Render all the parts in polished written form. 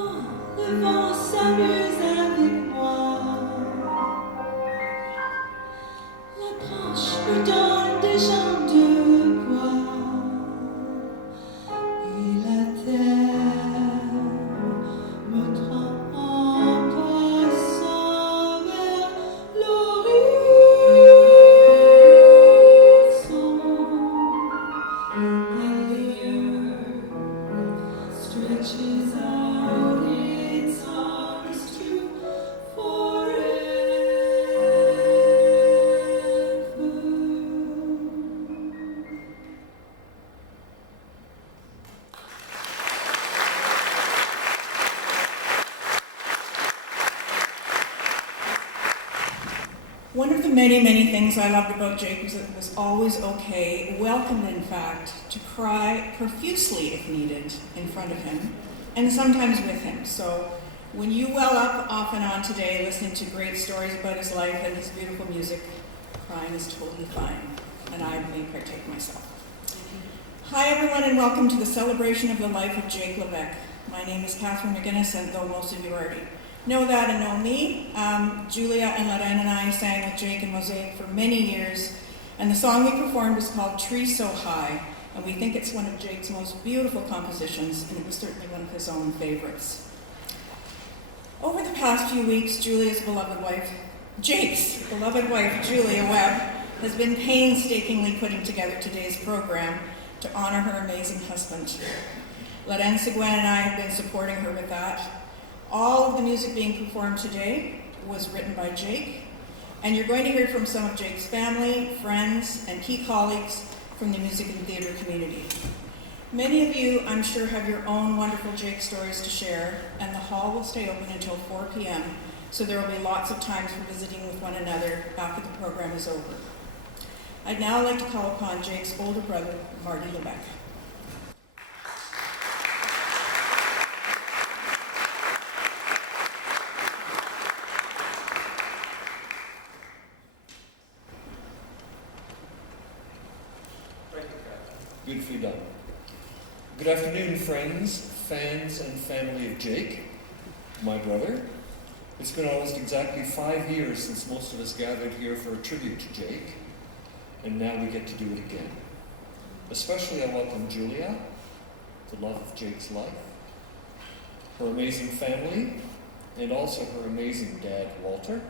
Le vent s'amuse avec moi. La branche me donne des jambes de bois. Et la terre me trempe en passant vers l'horizon. And the earth stretches out its arms to forever. One of the many things I loved about Jake was that it was always okay, welcomed in fact, to cry profusely if needed in front of him, and sometimes with him. So when you well up off and on today listening to great stories about his life and his beautiful music, crying is totally fine, and I may partake myself. Hi everyone, and welcome to the celebration of the life of Jake Levesque. My name is Catherine McGinnis, and though most of you already know that and know me, Julia and Lorraine and I sang with Jake and Mosaic for many years, and the song we performed was called Tree So High, and we think it's one of Jake's most beautiful compositions, and it was certainly one of his own favorites. Over the past few weeks, Jake's beloved wife, Julia Webb, has been painstakingly putting together today's program to honor her amazing husband. Lorraine Seguin and I have been supporting her with that. All of the music being performed today was written by Jake, and you're going to hear from some of Jake's family, friends, and key colleagues from the music and theater community. Many of you, I'm sure, have your own wonderful Jake stories to share, and the hall will stay open until 4 p.m., so there will be lots of times for visiting with one another after the program is over. I'd now like to call upon Jake's older brother, Marty Levesque. Beautifully done. Good afternoon, friends, fans, and family of Jake, my brother. It's been almost exactly 5 years since most of us gathered here for a tribute to Jake, and now we get to do it again. Especially I welcome Julia, the love of Jake's life, her amazing family, and also her amazing dad, Walter.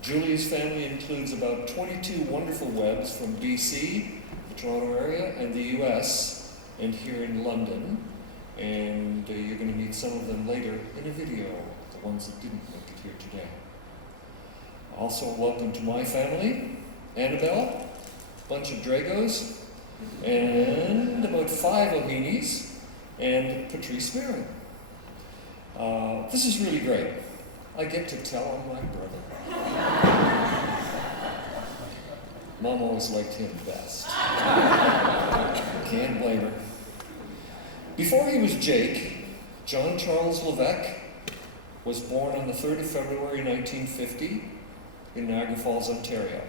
Julia's family includes about 22 wonderful Webbs from BC, the Toronto area, and the US, and here in London. And you're going to meet some of them later in a video, the ones that didn't make it here today. Also, welcome to my family, Annabelle, a bunch of Dragos, and about 5 O'Heenies, and Patrice Mirren. This is really great. I get to tell on my brother. Mom always liked him best. Can't blame her. Before he was Jake, John Charles Levesque was born on the 3rd of February 1950 in Niagara Falls, Ontario.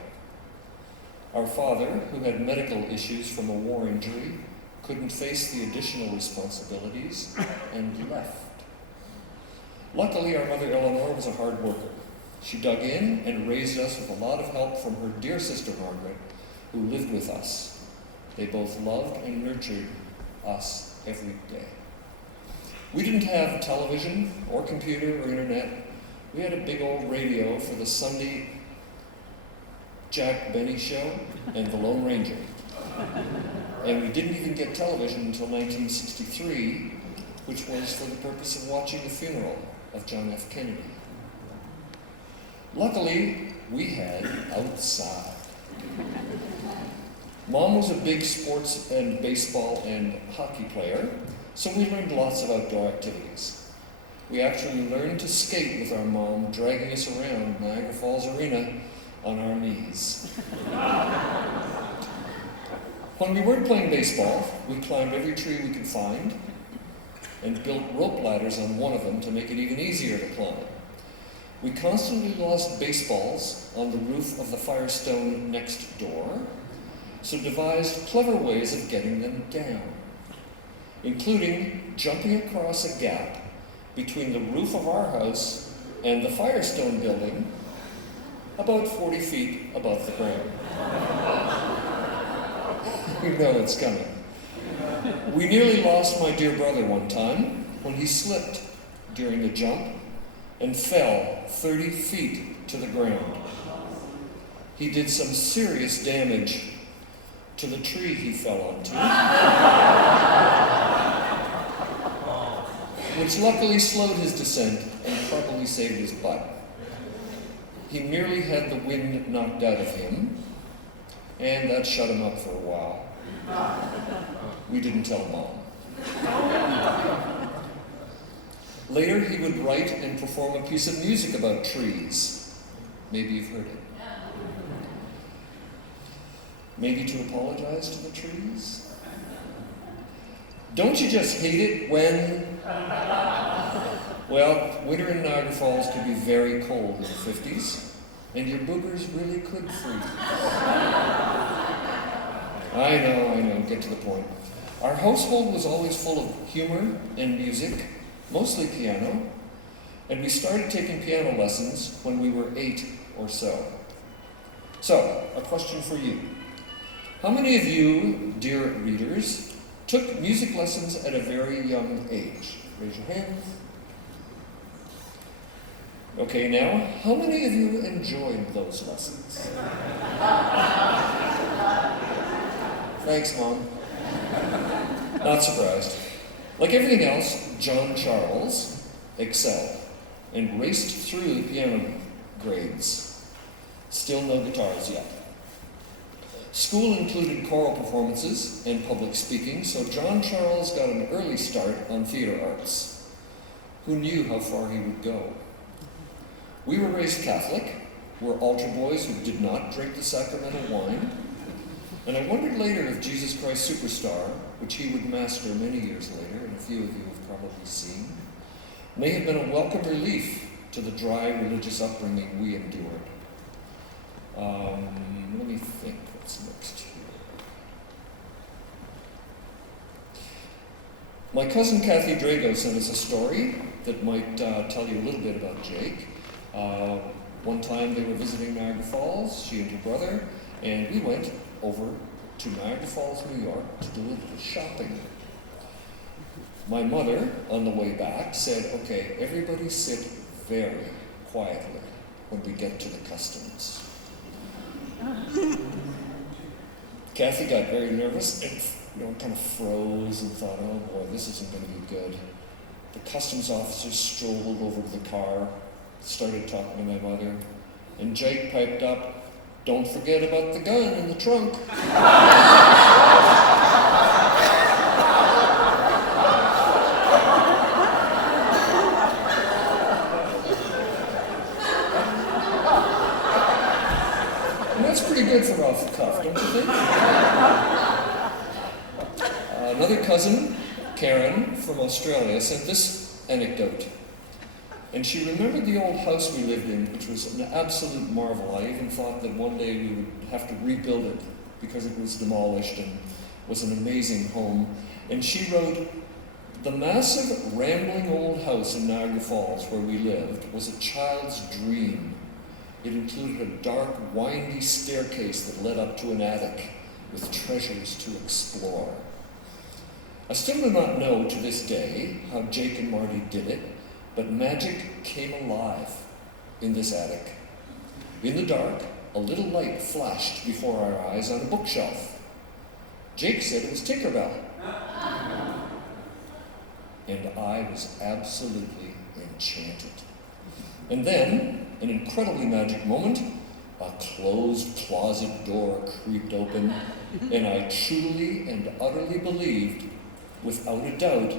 Our father, who had medical issues from a war injury, couldn't face the additional responsibilities and left. Luckily, our mother Eleanor was a hard worker. She dug in and raised us with a lot of help from her dear sister Margaret, who lived with us. They both loved and nurtured us every day. We didn't have television or computer or internet. We had a big old radio for the Sunday Jack Benny show and the Lone Ranger. And we didn't even get television until 1963, which was for the purpose of watching the funeral of John F. Kennedy. Luckily, we had outside. Mom was a big sports and baseball and hockey player, so we learned lots of outdoor activities. We actually learned to skate with our mom, dragging us around Niagara Falls Arena on our knees. When we weren't playing baseball, we climbed every tree we could find and built rope ladders on one of them to make it even easier to climb. We constantly lost baseballs on the roof of the Firestone next door, so devised clever ways of getting them down. including jumping across a gap between the roof of our house and the Firestone building, about 40 feet above the ground. You know it's coming. We nearly lost my dear brother one time when he slipped during the jump and fell 30 feet to the ground. He did some serious damage to the tree he fell onto, which luckily slowed his descent and probably saved his butt. He merely had the wind knocked out of him, and that shut him up for a while. We didn't tell Mom. Later, he would write and perform a piece of music about trees. Maybe you've heard it. Maybe to apologize to the trees? Don't you just hate it when... Well, winter in Niagara Falls could be very cold in the 50s, and your boogers really could freeze. I know, get to the point. Our household was always full of humor and music, mostly piano, and we started taking piano lessons when we were 8 or so. So, a question for you. How many of you, dear readers, took music lessons at a very young age? Raise your hands. Okay, now, how many of you enjoyed those lessons? Thanks, Mom. Not surprised. Like everything else, John Charles excelled and raced through the piano grades. Still no guitars yet. School included choral performances and public speaking, so John Charles got an early start on theater arts. Who knew how far he would go? We were raised Catholic, were altar boys who did not drink the sacramental wine, and I wondered later if Jesus Christ Superstar, which he would master many years later, and a few of you have probably seen, may have been a welcome relief to the dry religious upbringing we endured. Let me think what's next here. My cousin Kathy Drago sent us a story that might tell you a little bit about Jake. One time they were visiting Niagara Falls, she and her brother, and we went over to Niagara Falls, New York to do a little shopping. My mother, on the way back, said, okay, everybody sit very quietly when we get to the customs. Kathy got very nervous and kind of froze and thought, oh boy, this isn't going to be good. The customs officer strolled over to the car, started talking to my mother, and Jake piped up, don't forget about the gun in the trunk. And that's pretty good for off the cuff, don't you think? Another cousin, Karen, from Australia, sent this anecdote. And she remembered the old house we lived in, which was an absolute marvel. I even thought that one day we would have to rebuild it because it was demolished and was an amazing home. And she wrote, the massive, rambling old house in Niagara Falls where we lived was a child's dream. It included a dark, windy staircase that led up to an attic with treasures to explore. I still do not know to this day how Jake and Marty did it, but magic came alive in this attic. In the dark, a little light flashed before our eyes on a bookshelf. Jake said it was Tinkerbell. And I was absolutely enchanted. And then, an incredibly magic moment, a closed closet door creaked open, and I truly and utterly believed, without a doubt,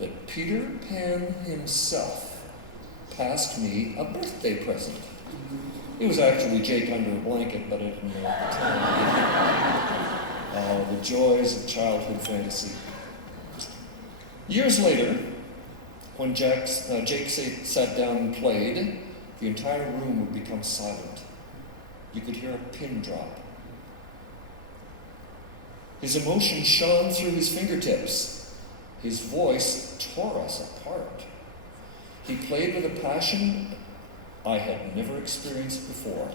that Peter Pan himself passed me a birthday present. It was actually Jake under a blanket, but I didn't know at the time. Oh, the joys of childhood fantasy. Years later, when Jake sat down and played, the entire room would become silent. You could hear a pin drop. His emotion shone through his fingertips, His voice tore us apart. He played with a passion I had never experienced before,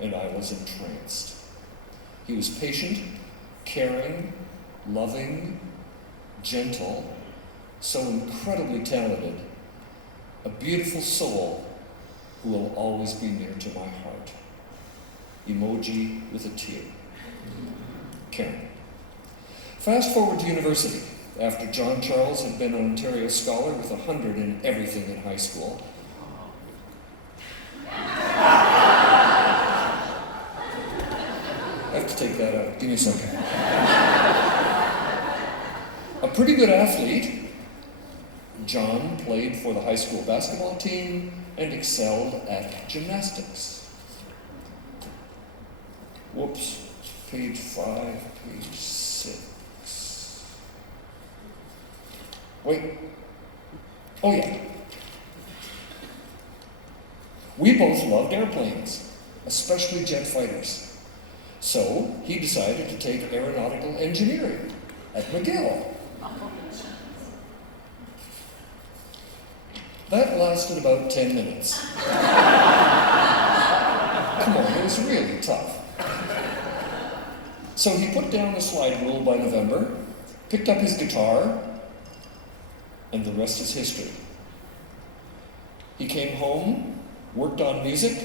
and I was entranced. He was patient, caring, loving, gentle, so incredibly talented, a beautiful soul who will always be near to my heart. Emoji with a tear. Karen. Fast forward to university. After John Charles had been an Ontario scholar with 100 in everything in high school. I have to take that out. Give me a second. A pretty good athlete, John played for the high school basketball team and excelled at gymnastics. Whoops. Page 5, page 6. Wait. Oh, yeah. We both loved airplanes, especially jet fighters. So he decided to take aeronautical engineering at McGill. That lasted about 10 minutes. Come on, it was really tough. So he put down the slide rule by November, picked up his guitar, and the rest is history. He came home, worked on music,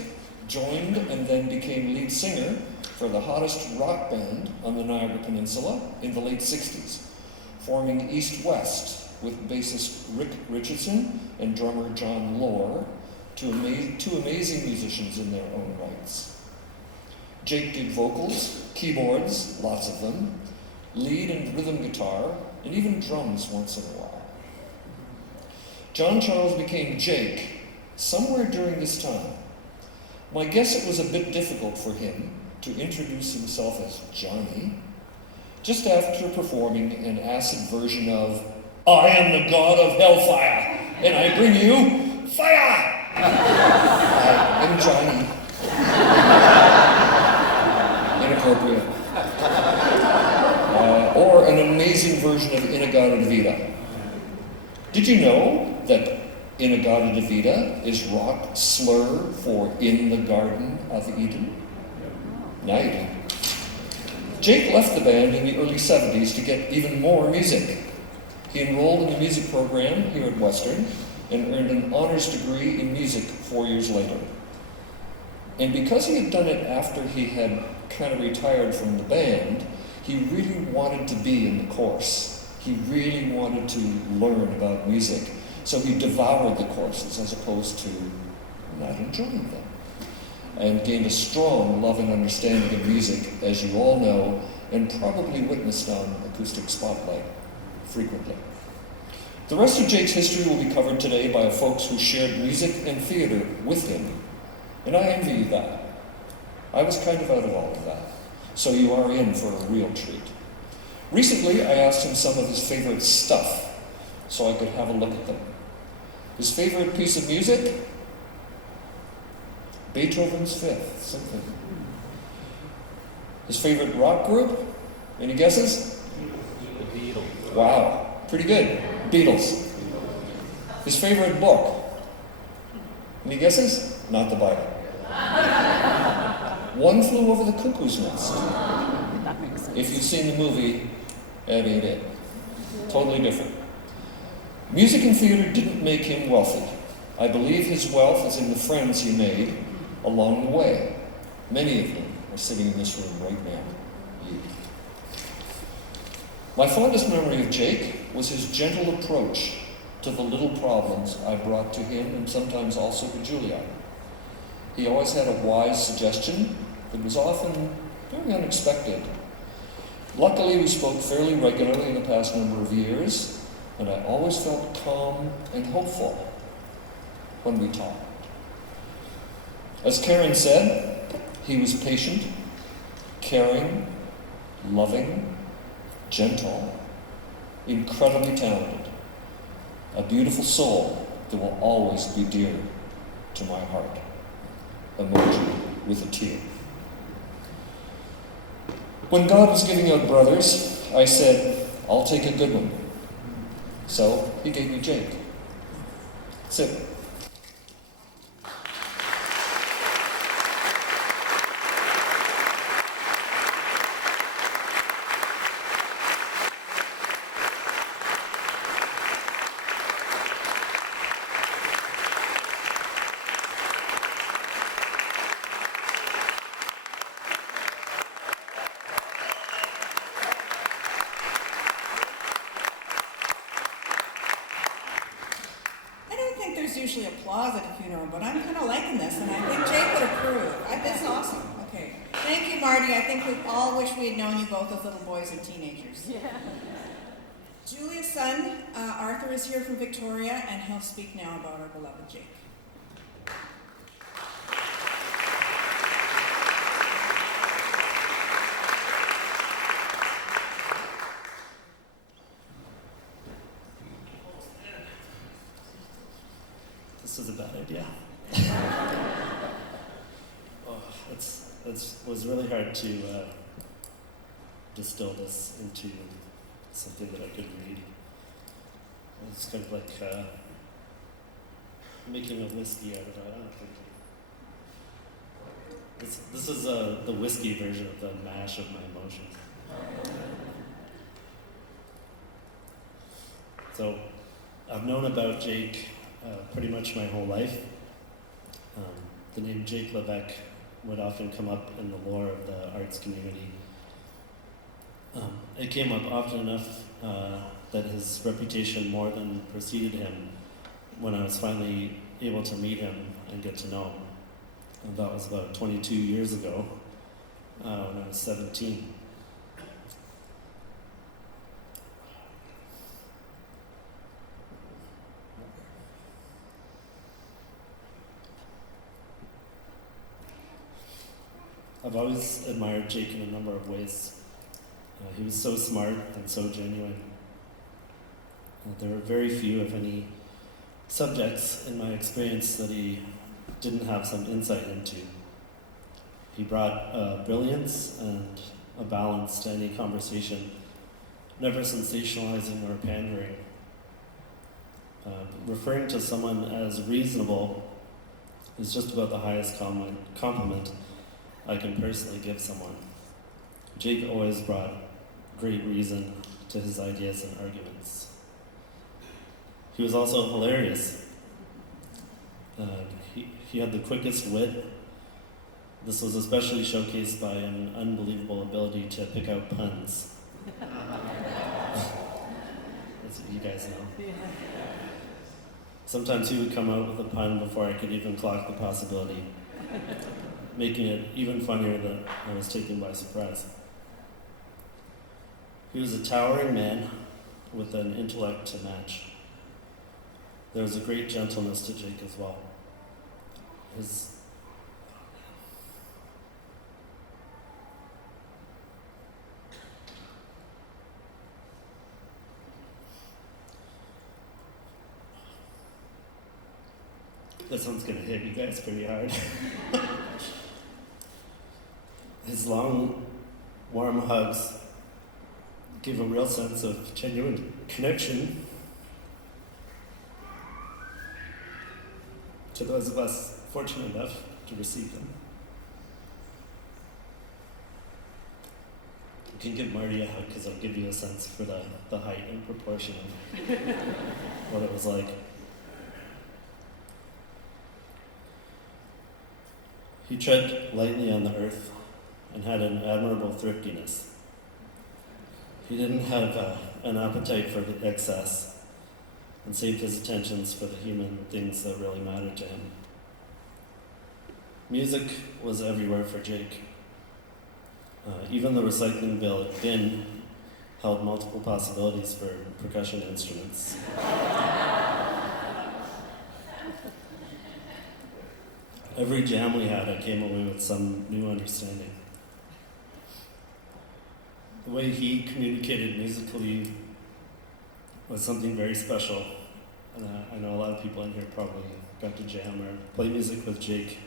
joined and then became lead singer for the hottest rock band on the Niagara Peninsula in the late 60s, forming East West with bassist Rick Richardson and drummer John Lohr, two amazing musicians in their own rights. Jake did vocals, keyboards, lots of them, lead and rhythm guitar, and even drums once in a while. John Charles became Jake somewhere during this time. My guess it was a bit difficult for him to introduce himself as Johnny, just after performing an acid version of I am the god of hellfire, and I bring you fire! I am Johnny. Inappropriate. Or an amazing version of Inagata-Vida. Did you know that Inagata-Vida is rock slur for in the Garden of Eden? Now you do. Jake left the band in the early 70s to get even more music. He enrolled in the music program here at Western and earned an honors degree in music 4 years later. And because he had done it after he had kind of retired from the band, he really wanted to be in the course. He really wanted to learn about music. So he devoured the courses as opposed to not enjoying them. And gained a strong love and understanding of music, as you all know, and probably witnessed on Acoustic Spotlight frequently. The rest of Jake's history will be covered today by folks who shared music and theater with him. And I envy you that. I was kind of out of all of that. So you are in for a real treat. Recently, I asked him some of his favorite stuff, so I could have a look at them. His favorite piece of music? Beethoven's Fifth Symphony. His favorite rock group? Any guesses? The Beatles. Wow, pretty good. Beatles. His favorite book? Any guesses? Not the Bible. One Flew Over the Cuckoo's Nest. That makes sense. If you've seen the movie, that ain't it. Totally different. Music and theater didn't make him wealthy. I believe his wealth is in the friends he made along the way. Many of them are sitting in this room right now. You. My fondest memory of Jake was his gentle approach to the little problems I brought to him and sometimes also to Julia. He always had a wise suggestion that was often very unexpected. Luckily, we spoke fairly regularly in the past number of years, and I always felt calm and hopeful when we talked. As Karen said, he was patient, caring, loving, gentle, incredibly talented, a beautiful soul that will always be dear to my heart. Emoji with a tear. When God was giving out brothers, I said, I'll take a good one. So he gave me Jake. Sit. I don't think there's usually applause at a funeral, but I'm kind of liking this, and I think Jake would approve. This is awesome. Okay. Thank you, Marty. I think we all wish we had known you both as little boys and teenagers. Yeah. Julia's son, Arthur, is here from Victoria, and he'll speak now about our beloved Jake. This is a bad idea. It was really hard to distill this into something that I could read. It's kind of like making a whiskey out of it. I don't think this is the whiskey version of the mash of my emotions. So I've known about Jake pretty much my whole life. The name Jake Levesque would often come up in the lore of the arts community. It came up often enough that his reputation more than preceded him when I was finally able to meet him and get to know him. And that was about 22 years ago, when I was 17. I've always admired Jake in a number of ways. He was so smart and so genuine. There were very few, if any, subjects in my experience that he didn't have some insight into. He brought brilliance and a balance to any conversation, never sensationalizing or pandering. Referring to someone as reasonable is just about the highest compliment I can personally give someone. Jake always brought great reason to his ideas and arguments. He was also hilarious. He had the quickest wit. This was especially showcased by an unbelievable ability to pick out puns. That's what you guys know. Sometimes he would come out with a pun before I could even clock the possibility, making it even funnier that I was taken by surprise. He was a towering man with an intellect to match. There was a great gentleness to Jake as well. This one's gonna hit you guys pretty hard. His long, warm hugs gave a real sense of genuine connection to those of us fortunate enough to receive them. You can give Marty a hug because I'll give you a sense for the height and proportion of what it was like. He tread lightly on the earth and had an admirable thriftiness. He didn't have an appetite for the excess and saved his attentions for the human things that really mattered to him. Music was everywhere for Jake. Even the recycling bin held multiple possibilities for percussion instruments. Every jam we had, I came away with some new understanding. The way he communicated musically was something very special. And I know a lot of people in here probably got to jam or play music with Jake,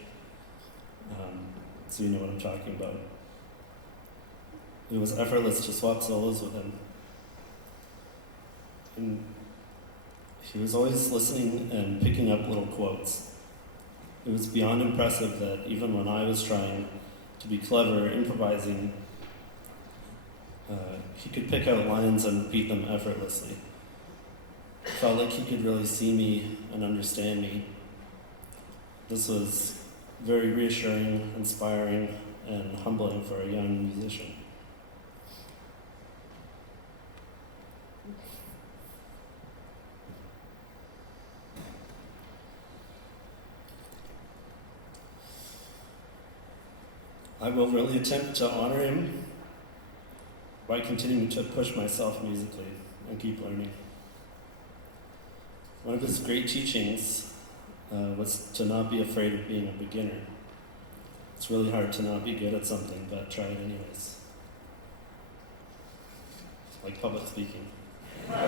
so you know what I'm talking about. It was effortless to swap solos with him. And He was always listening and picking up little quotes. It was beyond impressive that even when I was trying to be clever, improvising, he could pick out lines and repeat them effortlessly. It felt like he could really see me and understand me. This was very reassuring, inspiring, and humbling for a young musician. I will really attempt to honor him by continuing to push myself musically and keep learning. One of his great teachings was to not be afraid of being a beginner. It's really hard to not be good at something, but try it anyways. Like public speaking. Not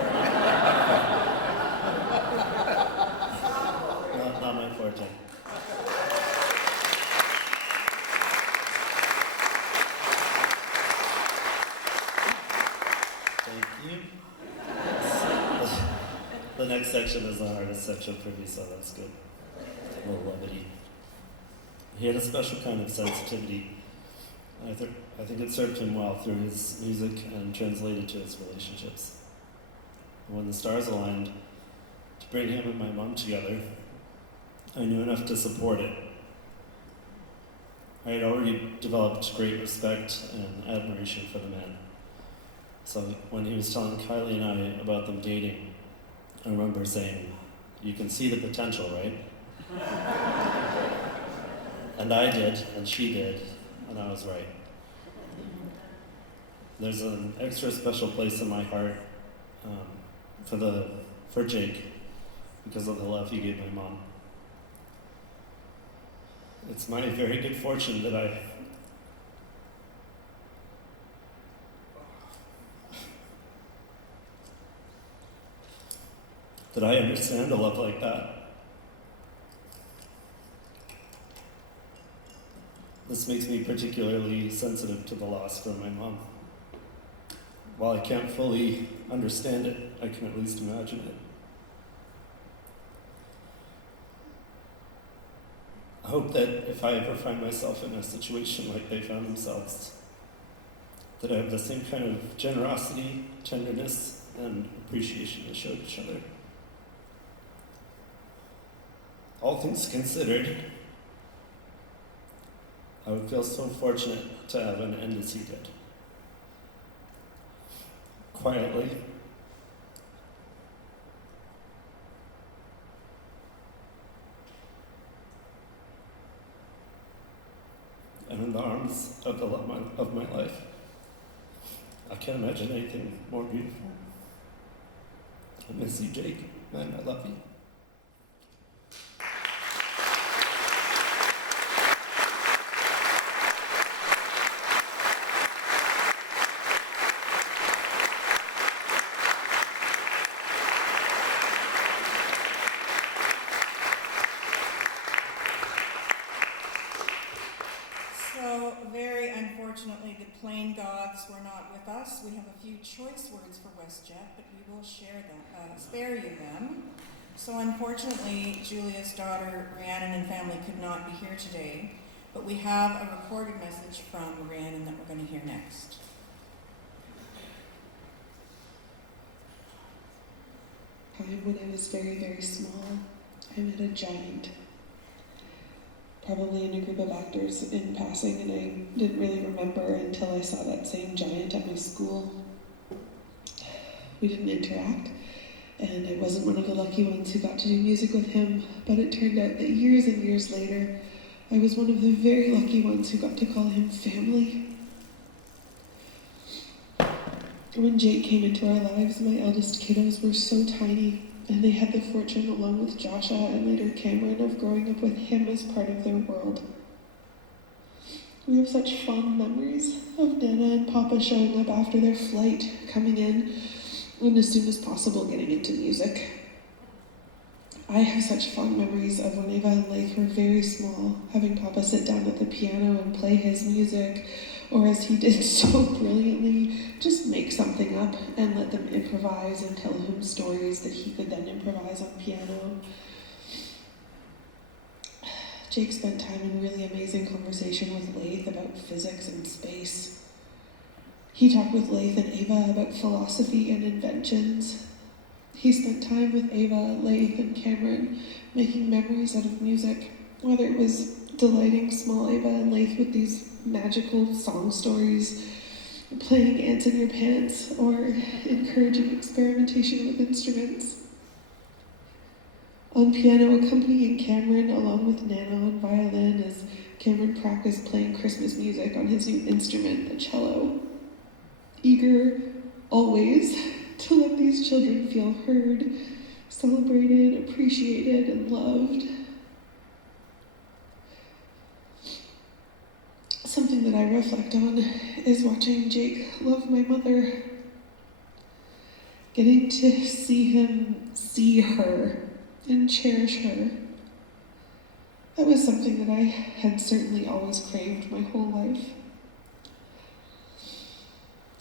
my forte. Thank you. The next section is the hardest section for me, so that's good. A little levity. He had a special kind of sensitivity. I think it served him well through his music and translated to his relationships. And when the stars aligned to bring him and my mom together, I knew enough to support it. I had already developed great respect and admiration for the man. So when he was telling Kylie and I about them dating, I remember saying, "You can see the potential, right?" And I did, and she did, and I was right. There's an extra special place in my heart for Jake because of the love he gave my mom. It's my very good fortune that I understand a love like that. This makes me particularly sensitive to the loss from my mom. While I can't fully understand it, I can at least imagine it. I hope that if I ever find myself in a situation like they found themselves, that I have the same kind of generosity, tenderness, and appreciation to show each other. All things considered, I would feel so fortunate to have an end as he did. Quietly, and in the arms of the love of my life. I can't imagine anything more beautiful. I miss you, Jake. Man, I love you. So, very unfortunately, the plain gods were not with us. We have a few choice words for WestJet, but we will spare you them. So, unfortunately, Julia's daughter, Rhiannon, and family could not be here today, but we have a recorded message from Rhiannon that we're going to hear next. When I was very, very small, I met a giant. Probably in a group of actors in passing, and I didn't really remember until I saw that same giant at my school. We didn't interact, and I wasn't one of the lucky ones who got to do music with him, but it turned out that years and years later, I was one of the very lucky ones who got to call him family. When Jake came into our lives, my eldest kiddos were so tiny, and they had the fortune, along with Joshua and later Cameron, of growing up with him as part of their world. We have such fond memories of Nana and Papa showing up after their flight, coming in, and as soon as possible getting into music. I have such fond memories of when Ava and Laith were very small, having Papa sit down at the piano and play his music, or as he did so brilliantly, just make something up and let them improvise and tell him stories that he could then improvise on piano. Jake spent time in really amazing conversation with Laith about physics and space. He talked with Laith and Ava about philosophy and inventions. He spent time with Ava, Laith, and Cameron making memories out of music, whether it was delighting small Ava and Laith with these magical song stories, playing Ants in Your Pants, or encouraging experimentation with instruments. On piano, accompanying Cameron along with Nana on violin as Cameron practiced playing Christmas music on his new instrument, the cello. Eager, always, to let these children feel heard, celebrated, appreciated, and loved. Something that I reflect on is watching Jake love my mother. Getting to see him see her and cherish her. That was something that I had certainly always craved my whole life.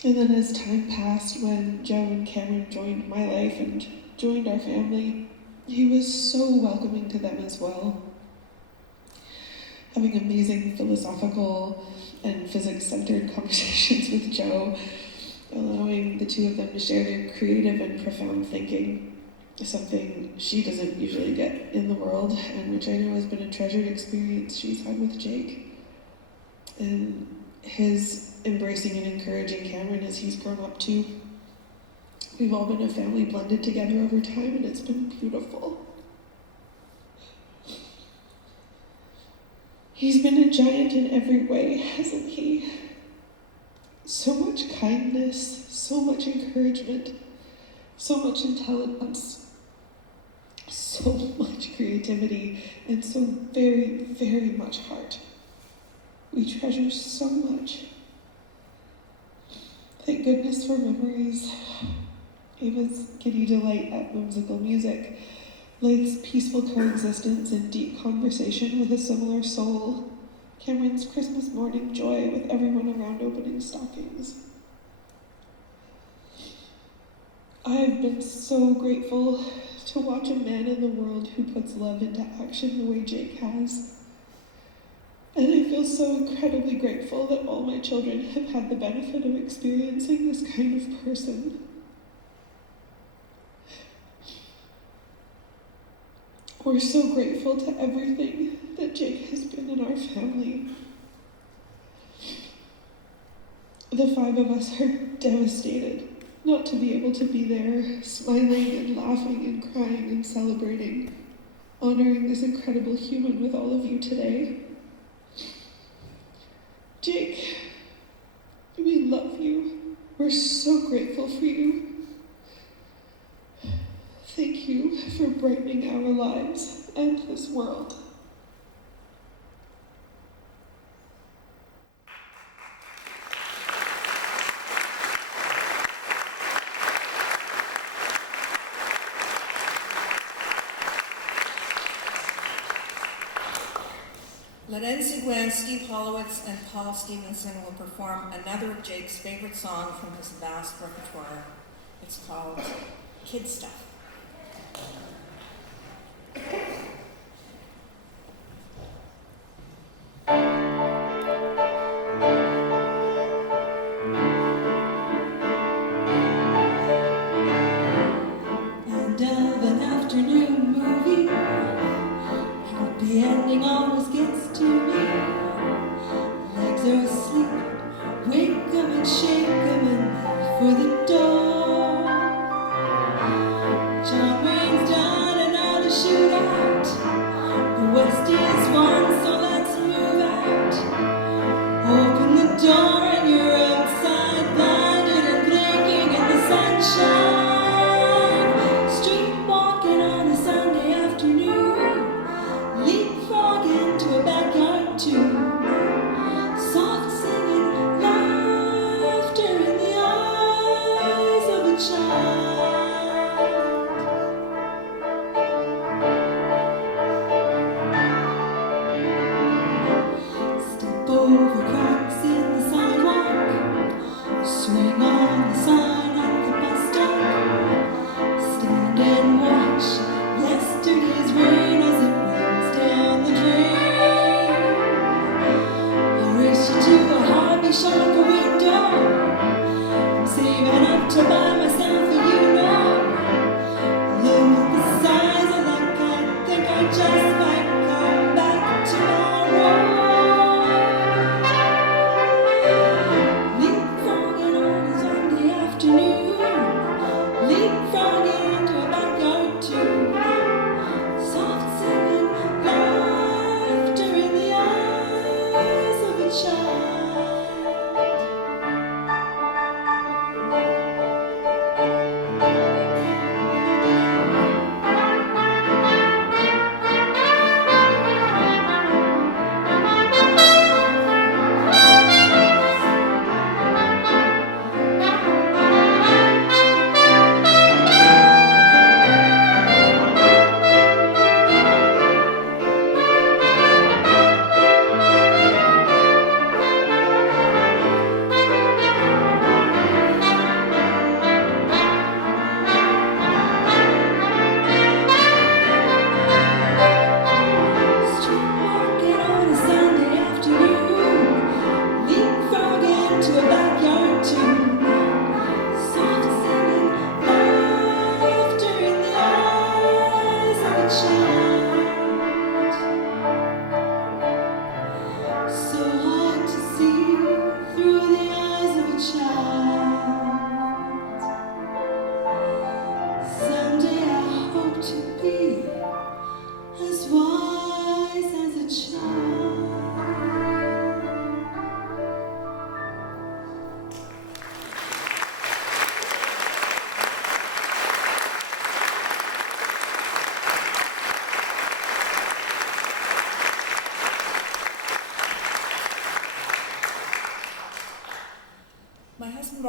And then as time passed, when Joe and Cameron joined my life and joined our family, he was so welcoming to them as well. Having amazing philosophical and physics-centered conversations with Joe, allowing the two of them to share their creative and profound thinking, something she doesn't usually get in the world, and which I know has been a treasured experience she's had with Jake. And his embracing and encouraging Cameron as he's grown up too. We've all been a family blended together over time, and it's been beautiful. He's been a giant in every way, hasn't he? So much kindness, so much encouragement, so much intelligence, so much creativity, and so very, very much heart. We treasure so much. Thank goodness for memories. Ava's giddy delight at whimsical music, Laith's peaceful coexistence and deep conversation with a similar soul, Cameron's Christmas morning joy with everyone around opening stockings. I have been so grateful to watch a man in the world who puts love into action the way Jake has. And I feel so incredibly grateful that all my children have had the benefit of experiencing this kind of person. We're so grateful to everything that Jake has been in our family. The five of us are devastated not to be able to be there, smiling and laughing and crying and celebrating, honoring this incredible human with all of you today. Jake, we love you. We're so grateful for you. Thank you for brightening our lives and this world. Lorenzi Gwen, Steve Hollowitz, and Paul Stevenson will perform another of Jake's favorite song from his vast repertoire. It's called Kid Stuff. End of an afternoon movie. Happy ending always gets to me. Legs are asleep, wake 'em and shake 'em and leave for the door. John Wayne's done another shootout. The West is won, so let's move out. Open the door and you're outside, blinded and blinking in the sunshine. Street walking on a Sunday afternoon, leapfrog into a backyard tune. Soft singing, laughter in the eyes of a child. Step over cracks in the sidewalk.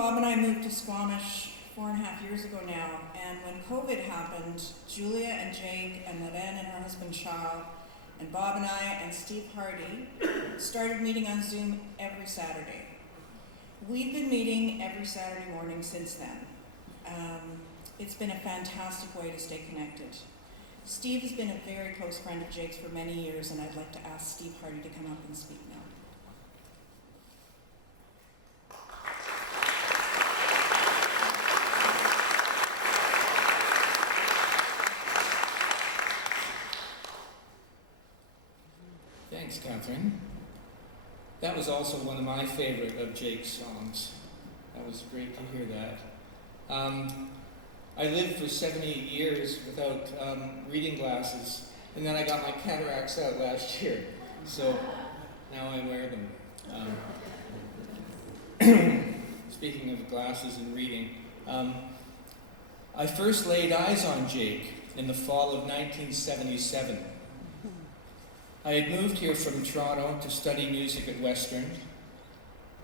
Bob and I moved to Squamish 4.5 years ago now, and when COVID happened, Julia and Jake and Naren and her husband Charles and Bob and I and Steve Hardy started meeting on Zoom every Saturday. We've been meeting every Saturday morning since then. It's been a fantastic way to stay connected. Steve has been a very close friend of Jake's for many years, and I'd like to ask Steve Hardy to come up and speak now. Thanks, Catherine. That was also one of my favorite of Jake's songs. That was great to hear that. I lived for 78 years without reading glasses, and then I got my cataracts out last year, so now I wear them. Speaking of glasses and reading, I first laid eyes on Jake in the fall of 1977. I had moved here from Toronto to study music at Western,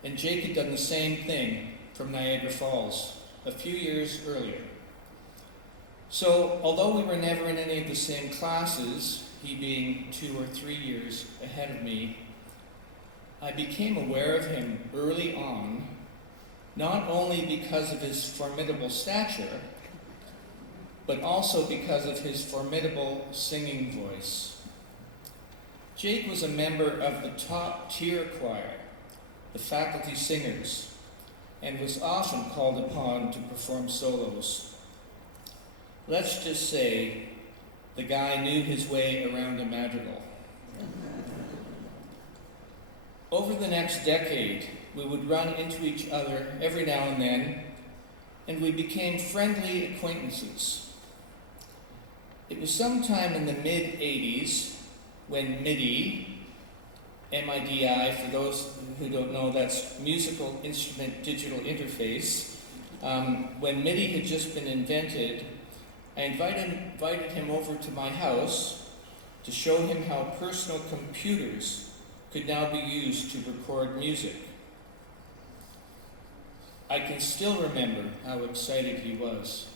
and Jake had done the same thing from Niagara Falls a few years earlier. So, although we were never in any of the same classes, he being 2 or 3 years ahead of me, I became aware of him early on, not only because of his formidable stature, but also because of his formidable singing voice. Jake was a member of the top-tier choir, the faculty singers, and was often called upon to perform solos. Let's just say the guy knew his way around a madrigal. Over the next decade, we would run into each other every now and then, and we became friendly acquaintances. It was sometime in the mid-'80s when MIDI, M-I-D-I, for those who don't know, that's Musical Instrument Digital Interface, when MIDI had just been invented, I invited him over to my house to show him how personal computers could now be used to record music. I can still remember how excited he was.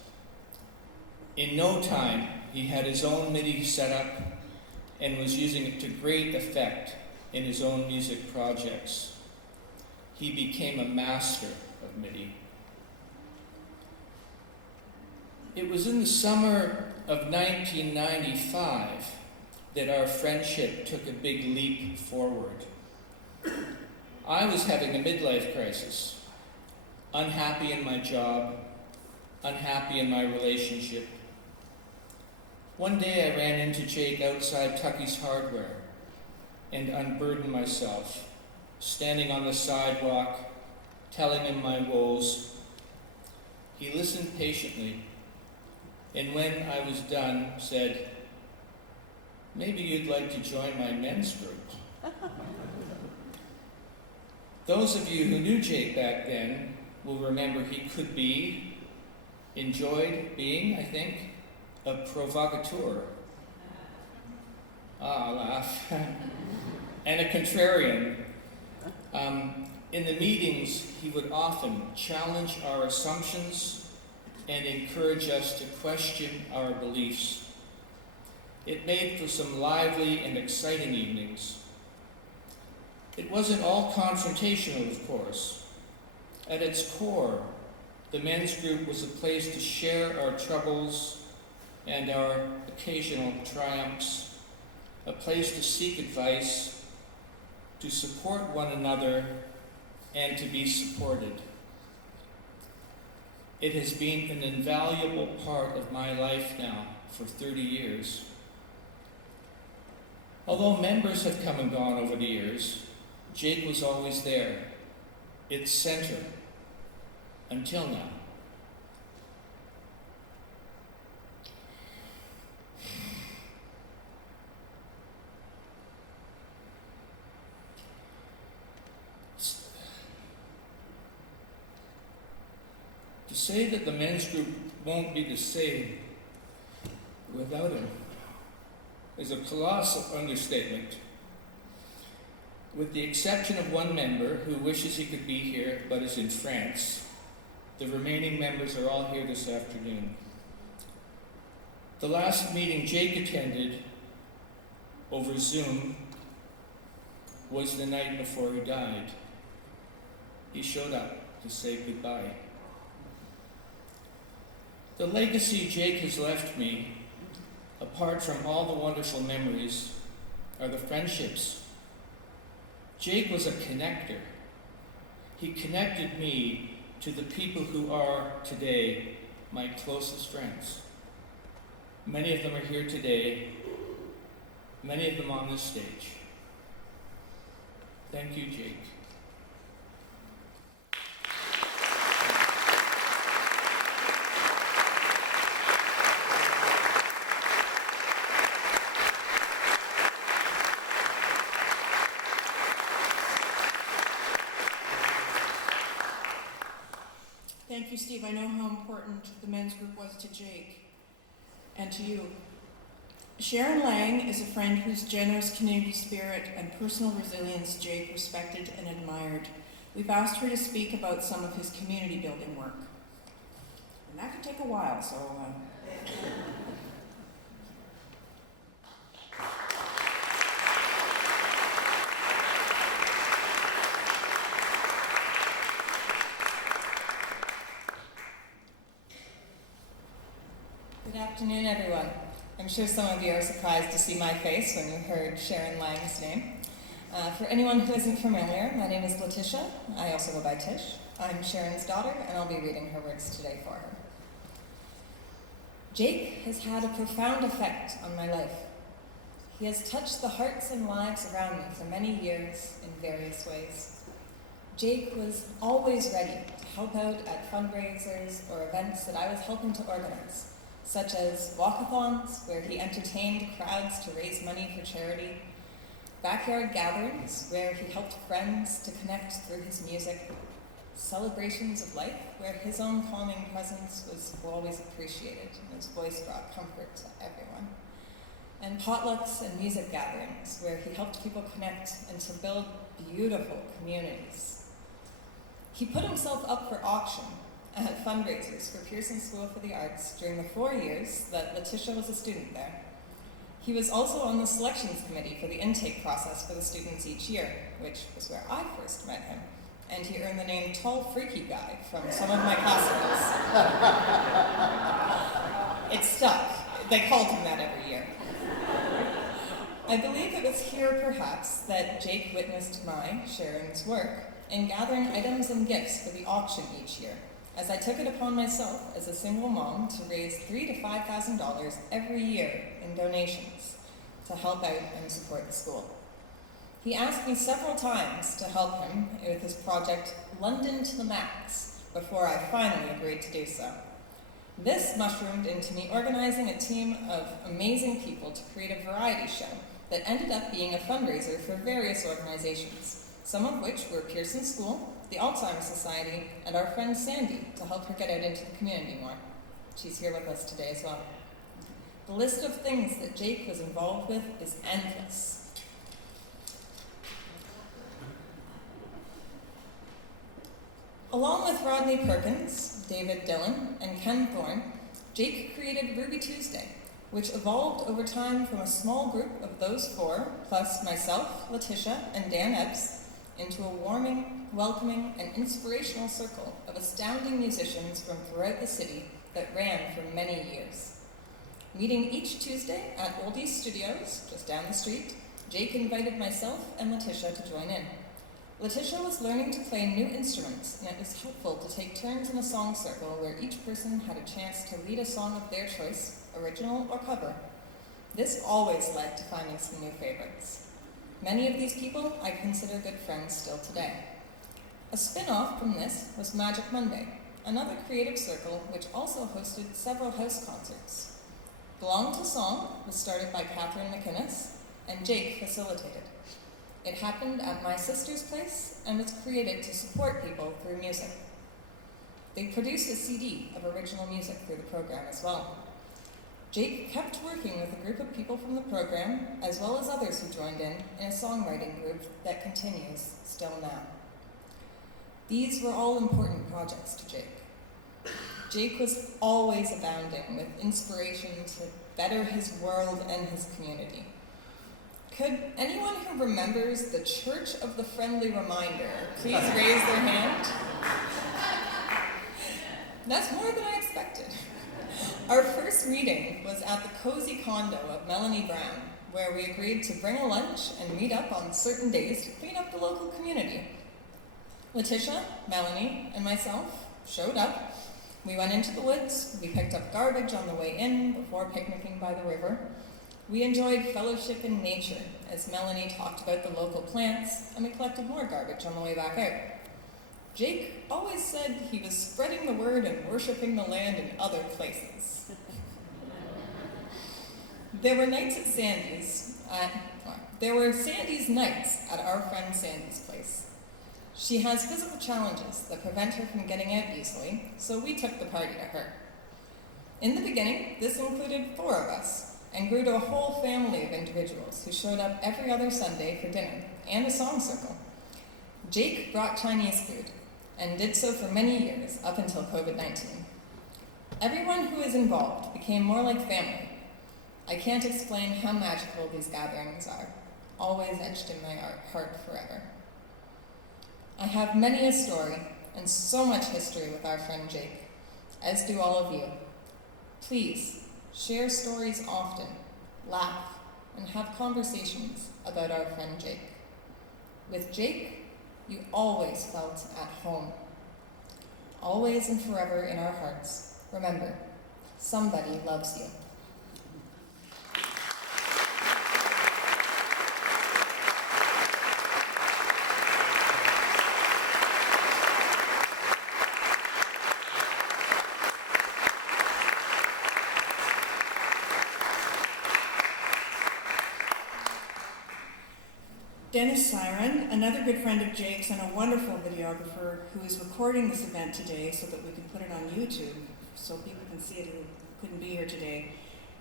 In no time, he had his own MIDI set up and was using it to great effect in his own music projects. He became a master of MIDI. It was in the summer of 1995 that our friendship took a big leap forward. I was having a midlife crisis, unhappy in my job, unhappy in my relationship. One day I ran into Jake outside Tucky's Hardware and unburdened myself, standing on the sidewalk, telling him my woes. He listened patiently, and when I was done, said, "Maybe you'd like to join my men's group." Those of you who knew Jake back then will remember he could be, enjoyed being, I think, a provocateur. Laugh. And a contrarian. In the meetings, he would often challenge our assumptions and encourage us to question our beliefs. It made for some lively and exciting evenings. It wasn't all confrontational, of course. At its core, the men's group was a place to share our troubles and our occasional triumphs, a place to seek advice, to support one another, and to be supported. It has been an invaluable part of my life now for 30 years. Although members have come and gone over the years, Jake was always there, its center, until now. To say that the men's group won't be the same without him is a colossal understatement. With the exception of one member who wishes he could be here but is in France, The remaining members are all here this afternoon. The last meeting Jake attended over Zoom was the night before he died. He showed up to say goodbye. The legacy Jake has left me, apart from all the wonderful memories, are the friendships. Jake was a connector. He connected me to the people who are today my closest friends. Many of them are here today, many of them on this stage. Thank you, Jake. Thank you, Steve. I know how important the men's group was to Jake and to you. Sharon Lang is a friend whose generous community spirit and personal resilience Jake respected and admired. We've asked her to speak about some of his community building work. And that could take a while, so... Good afternoon, everyone. I'm sure some of you are surprised to see my face when you heard Sharon Lang's name. For anyone who isn't familiar, my name is Letitia. I also go by Tish. I'm Sharon's daughter, and I'll be reading her words today for her. Jake has had a profound effect on my life. He has touched the hearts and lives around me for many years in various ways. Jake was always ready to help out at fundraisers or events that I was helping to organize, such as walkathons, where he entertained crowds to raise money for charity, backyard gatherings, where he helped friends to connect through his music, celebrations of life, where his own calming presence was always appreciated and his voice brought comfort to everyone, and potlucks and music gatherings, where he helped people connect and to build beautiful communities. He put himself up for auction at fundraisers for Pearson School for the Arts during the 4 years that Letitia was a student there. He was also on the selections committee for the intake process for the students each year, which was where I first met him, and he earned the name Tall Freaky Guy from some of my classmates. It stuck. They called him that every year. I believe it was here, perhaps, that Jake witnessed my, Sharon's, work in gathering items and gifts for the auction each year, as I took it upon myself as a single mom to raise $3,000 to $5,000 every year in donations to help out and support the school. He asked me several times to help him with his project London to the Max before I finally agreed to do so. This mushroomed into me organizing a team of amazing people to create a variety show that ended up being a fundraiser for various organizations, some of which were Pearson School, the Alzheimer's Society, and our friend Sandy to help her get out into the community more. She's here with us today as well. The list of things that Jake was involved with is endless. Along with Rodney Perkins, David Dillon, and Ken Thorne, Jake created Ruby Tuesday, which evolved over time from a small group of those four, plus myself, Letitia, and Dan Epps, into a warming, welcoming, and inspirational circle of astounding musicians from throughout the city that ran for many years. Meeting each Tuesday at Oldies Studios, just down the street, Jake invited myself and Letitia to join in. Letitia was learning to play new instruments, and it was helpful to take turns in a song circle where each person had a chance to lead a song of their choice, original or cover. This always led to finding some new favorites. Many of these people I consider good friends still today. A spin-off from this was Magic Monday, another creative circle which also hosted several house concerts. Belong to Song was started by Catherine McInnes, and Jake facilitated. It happened at my sister's place and was created to support people through music. They produced a CD of original music through the program as well. Jake kept working with a group of people from the program, as well as others who joined in a songwriting group that continues still now. These were all important projects to Jake. Jake was always abounding with inspiration to better his world and his community. Could anyone who remembers the Church of the Friendly Reminder please raise their hand? That's more than I expected. Our first meeting was at the cozy condo of Melanie Brown, where we agreed to bring a lunch and meet up on certain days to clean up the local community. Letitia, Melanie, and myself showed up. We went into the woods, we picked up garbage on the way in before picnicking by the river. We enjoyed fellowship in nature as Melanie talked about the local plants, and we collected more garbage on the way back out. Jake always said he was spreading the word and worshiping the land in other places. There were nights at Sandy's. There were Sandy's nights at our friend Sandy's place. She has physical challenges that prevent her from getting out easily, so we took the party to her. In the beginning, this included 4 of us, and grew to a whole family of individuals who showed up every other Sunday for dinner and a song circle. Jake brought Chinese food, and did so for many years, up until COVID-19. Everyone who is involved became more like family. I can't explain how magical these gatherings are, always etched in my heart forever. I have many a story and so much history with our friend Jake, as do all of you. Please, share stories often, laugh, and have conversations about our friend Jake. With Jake, you always felt at home. Always and forever in our hearts. Remember, somebody loves you. Dennis Siren, another good friend of Jake's and a wonderful videographer who is recording this event today so that we can put it on YouTube so people can see it who couldn't be here today.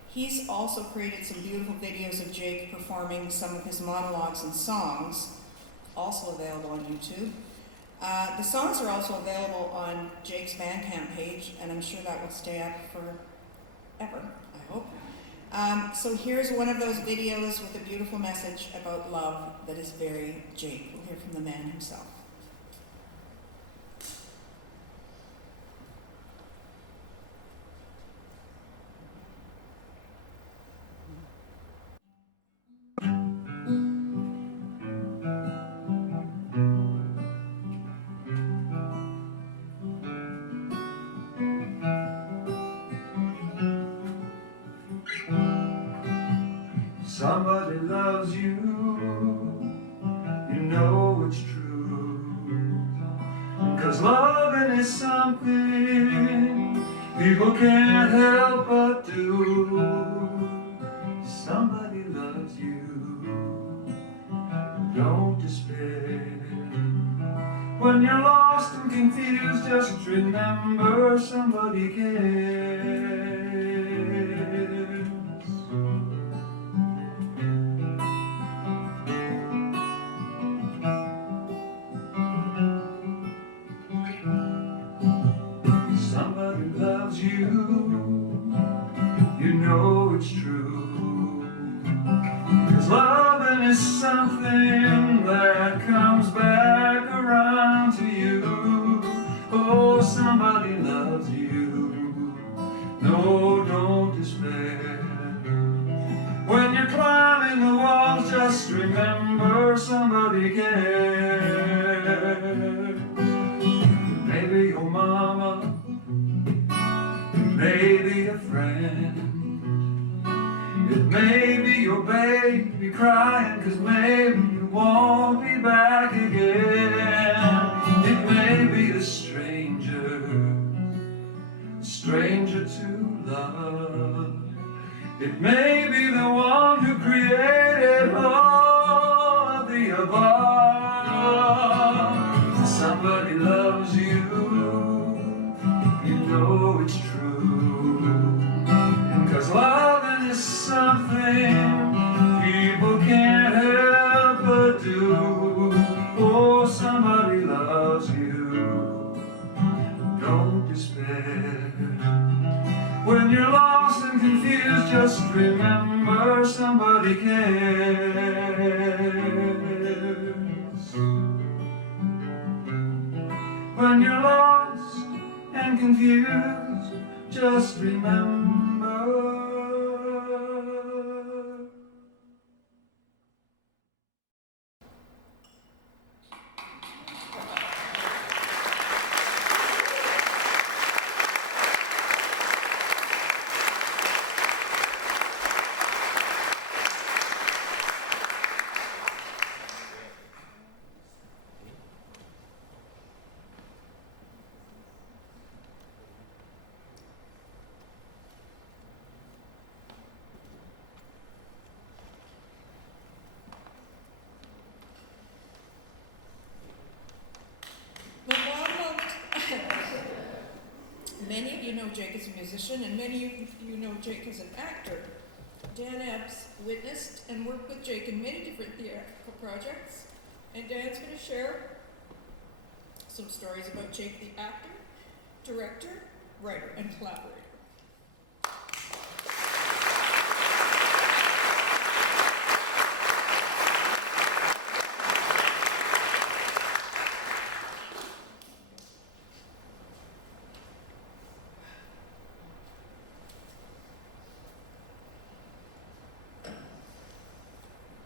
He's also created some beautiful videos of Jake performing some of his monologues and songs, also available on YouTube. The songs are also available on Jake's Bandcamp page, and I'm sure that will stay up forever, I hope. So here's one of those videos with a beautiful message about love that is very Jake. We'll hear from the man himself. Somebody loves you, you know it's true. 'Cause loving is something people can't help but do. Somebody loves you, don't despair. When you're lost and confused, just remember somebody cares. You know it's true. 'Cause loving is something that comes back around to you. Oh, somebody loves you. No, don't despair. When you're climbing the walls, just remember somebody cares. Maybe your mama, maybe a friend. It may be your baby crying 'cause maybe you won't be back again. It may be a stranger to love. It may be the one who created all of the above. Somebody loves you, you know it's true. 'Cause loving is something people can't help but do. Oh, somebody loves you, don't despair. When you're lost and confused, just remember. But one moment. Many of you know Jake as a musician, and many of you know Jake as an actor. Dan Epps witnessed and worked with Jake in many different theatrical projects, and Dan's going to share some stories about Jake the actor, director, writer, and collaborator.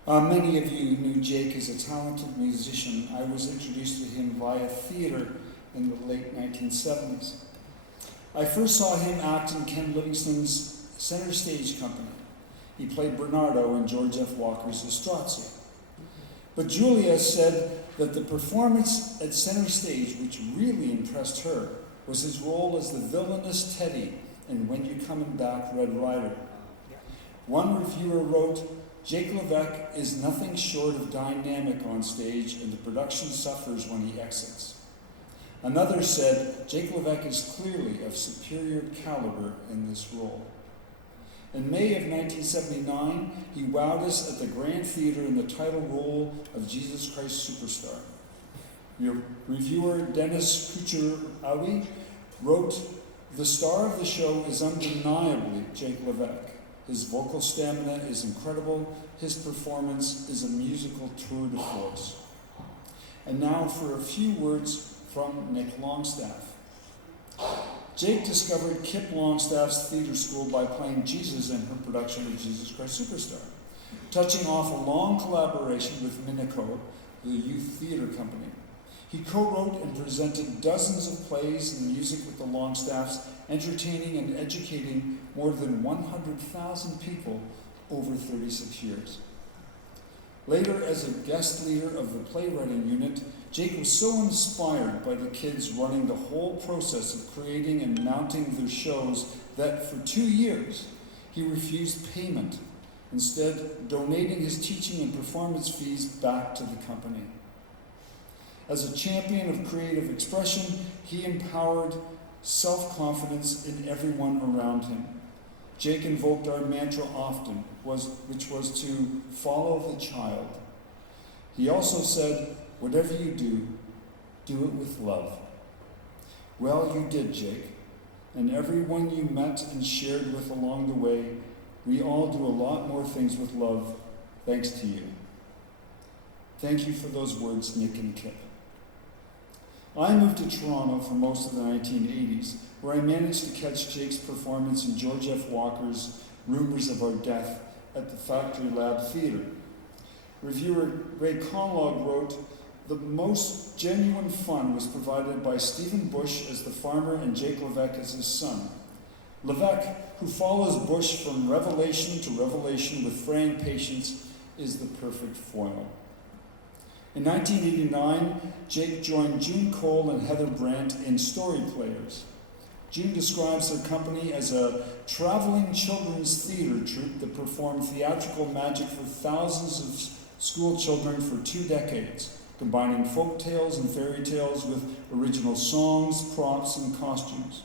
Many of you knew Jake as a talented musician. I was introduced to him via theater in the late 1970s. I first saw him act in Ken Livingstone's Center Stage Company. He played Bernardo in George F. Walker's Strozzi. But Julia said that the performance at Center Stage, which really impressed her, was his role as the villainous Teddy in When You Comin' Back, Red Ryder. One reviewer wrote, "Jake Levesque is nothing short of dynamic on stage, and the production suffers when he exits." Another said, "Jake Levesque is clearly of superior caliber in this role." In May of 1979, he wowed us at the Grand Theatre in the title role of Jesus Christ Superstar. Reviewer Dennis Kucherawi wrote, "The star of the show is undeniably Jake Levesque. His vocal stamina is incredible. His performance is a musical tour de force." And now for a few words from Nick Longstaff. Jake discovered Kip Longstaff's theater school by playing Jesus in her production of Jesus Christ Superstar, touching off a long collaboration with Minico, the youth theater company. He co-wrote and presented dozens of plays and music with the Longstaffs, entertaining and educating more than 100,000 people over 36 years. Later, as a guest leader of the playwriting unit, Jake was so inspired by the kids running the whole process of creating and mounting their shows that for 2 years he refused payment, instead donating his teaching and performance fees back to the company. As a champion of creative expression, he empowered self-confidence in everyone around him. Jake invoked our mantra often, which was to follow the child. He also said, "Whatever you do it with love." Well, you did, Jake, and everyone you met and shared with along the way. We all do a lot more things with love, thanks to you. Thank you for those words, Nick and Kip. I moved to Toronto for most of the 1980s, where I managed to catch Jake's performance in George F. Walker's Rumors of Our Death at the Factory Lab Theatre. Reviewer Ray Conlog wrote, "The most genuine fun was provided by Stephen Bush as the farmer and Jake Levesque as his son. Levesque, who follows Bush from revelation to revelation with frank patience, is the perfect foil." In 1989, Jake joined June Cole and Heather Brandt in Story Players. June describes her company as a traveling children's theater troupe that performed theatrical magic for thousands of school children for 2 decades, combining folk tales and fairy tales with original songs, props, and costumes.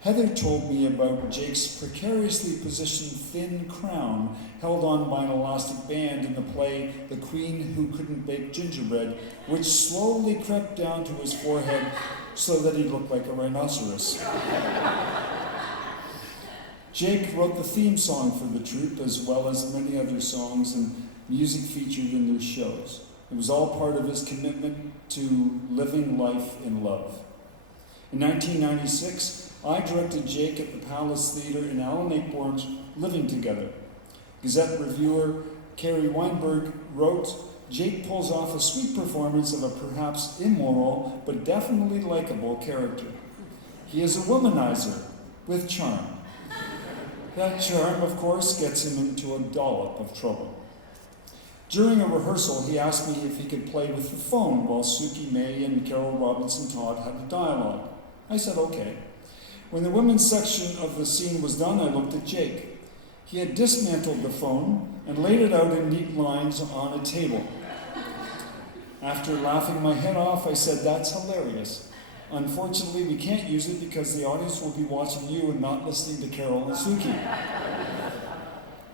Heather told me about Jake's precariously positioned thin crown held on by an elastic band in the play The Queen Who Couldn't Bake Gingerbread, which slowly crept down to his forehead so that he looked like a rhinoceros. Jake wrote the theme song for the troupe, as well as many other songs, and music featured in their shows. It was all part of his commitment to living life in love. In 1996, I directed Jake at the Palace Theatre in Alan Ayckbourn's Living Together. Gazette reviewer Carrie Weinberg wrote, "Jake pulls off a sweet performance of a perhaps immoral but definitely likable character. He is a womanizer with charm. That charm, of course, gets him into a dollop of trouble." During a rehearsal, he asked me if he could play with the phone while Suki May and Carol Robinson Todd had the dialogue. I said okay. When the women's section of the scene was done, I looked at Jake. He had dismantled the phone and laid it out in neat lines on a table. After laughing my head off, I said, "That's hilarious. Unfortunately, we can't use it because the audience will be watching you and not listening to Carol and Suki."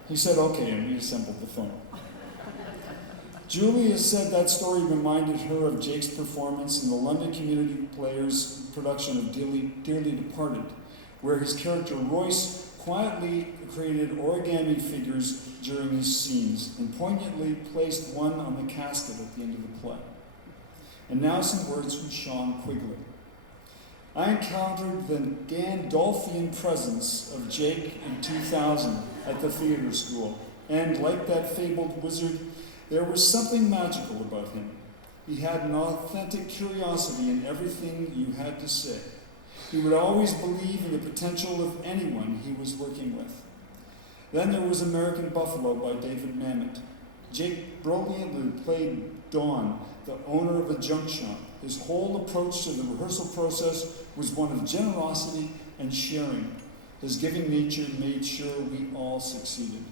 He said okay and reassembled the phone. Julia said that story reminded her of Jake's performance in the London Community Players' production of Dearly Departed, where his character Royce quietly created origami figures during his scenes and poignantly placed one on the casket at the end of the play. And now some words from Sean Quigley. I encountered the Gandalfian presence of Jake in 2000 at the theatre school, and like that fabled wizard, there was something magical about him. He had an authentic curiosity in everything you had to say. He would always believe in the potential of anyone he was working with. Then there was American Buffalo by David Mamet. Jake brilliantly played Don, the owner of a junk shop. His whole approach to the rehearsal process was one of generosity and sharing. His giving nature made sure we all succeeded.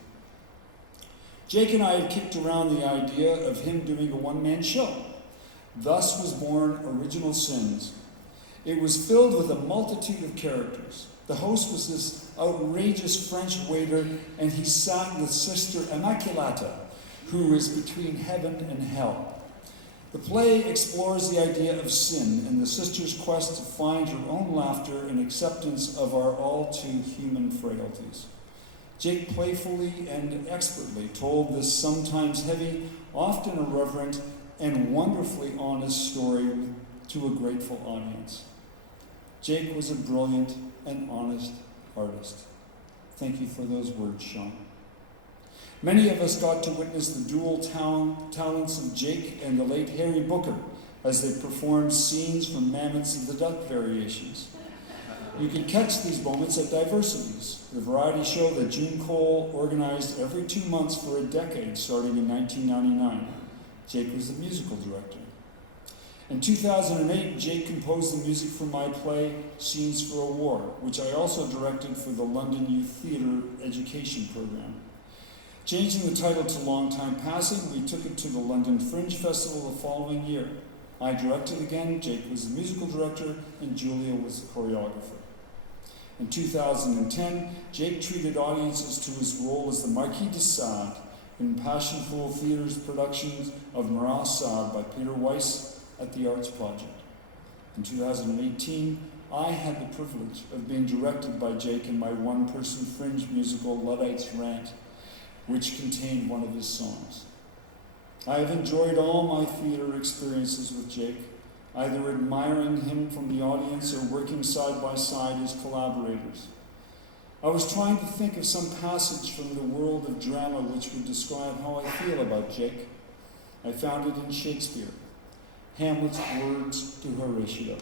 Jake and I had kicked around the idea of him doing a one-man show. Thus was born Original Sins. It was filled with a multitude of characters. The host was this outrageous French waiter, and he sat with Sister Immaculata, who is between heaven and hell. The play explores the idea of sin and the sister's quest to find her own laughter and acceptance of our all too human frailties. Jake playfully and expertly told this sometimes heavy, often irreverent, and wonderfully honest story to a grateful audience. Jake was a brilliant and honest artist. Thank you for those words, Sean. Many of us got to witness the dual talents of Jake and the late Harry Booker as they performed scenes from Mamet's of the Duck Variations. You can catch these moments at Diversities, the variety show that June Cole organized every 2 months for a decade, starting in 1999. Jake was the musical director. In 2008, Jake composed the music for my play, Scenes for a War, which I also directed for the London Youth Theatre Education Program. Changing the title to Long Time Passing, we took it to the London Fringe Festival the following year. I directed again, Jake was the musical director, and Julia was the choreographer. In 2010, Jake treated audiences to his role as the Marquis de Sade in Passionful Theatre's productions of Marat Sade by Peter Weiss at the Arts Project. In 2018, I had the privilege of being directed by Jake in my one-person fringe musical Luddite's Rant, which contained one of his songs. I have enjoyed all my theater experiences with Jake, either admiring him from the audience or working side by side as collaborators. I was trying to think of some passage from the world of drama which would describe how I feel about Jake. I found it in Shakespeare, Hamlet's words to Horatio.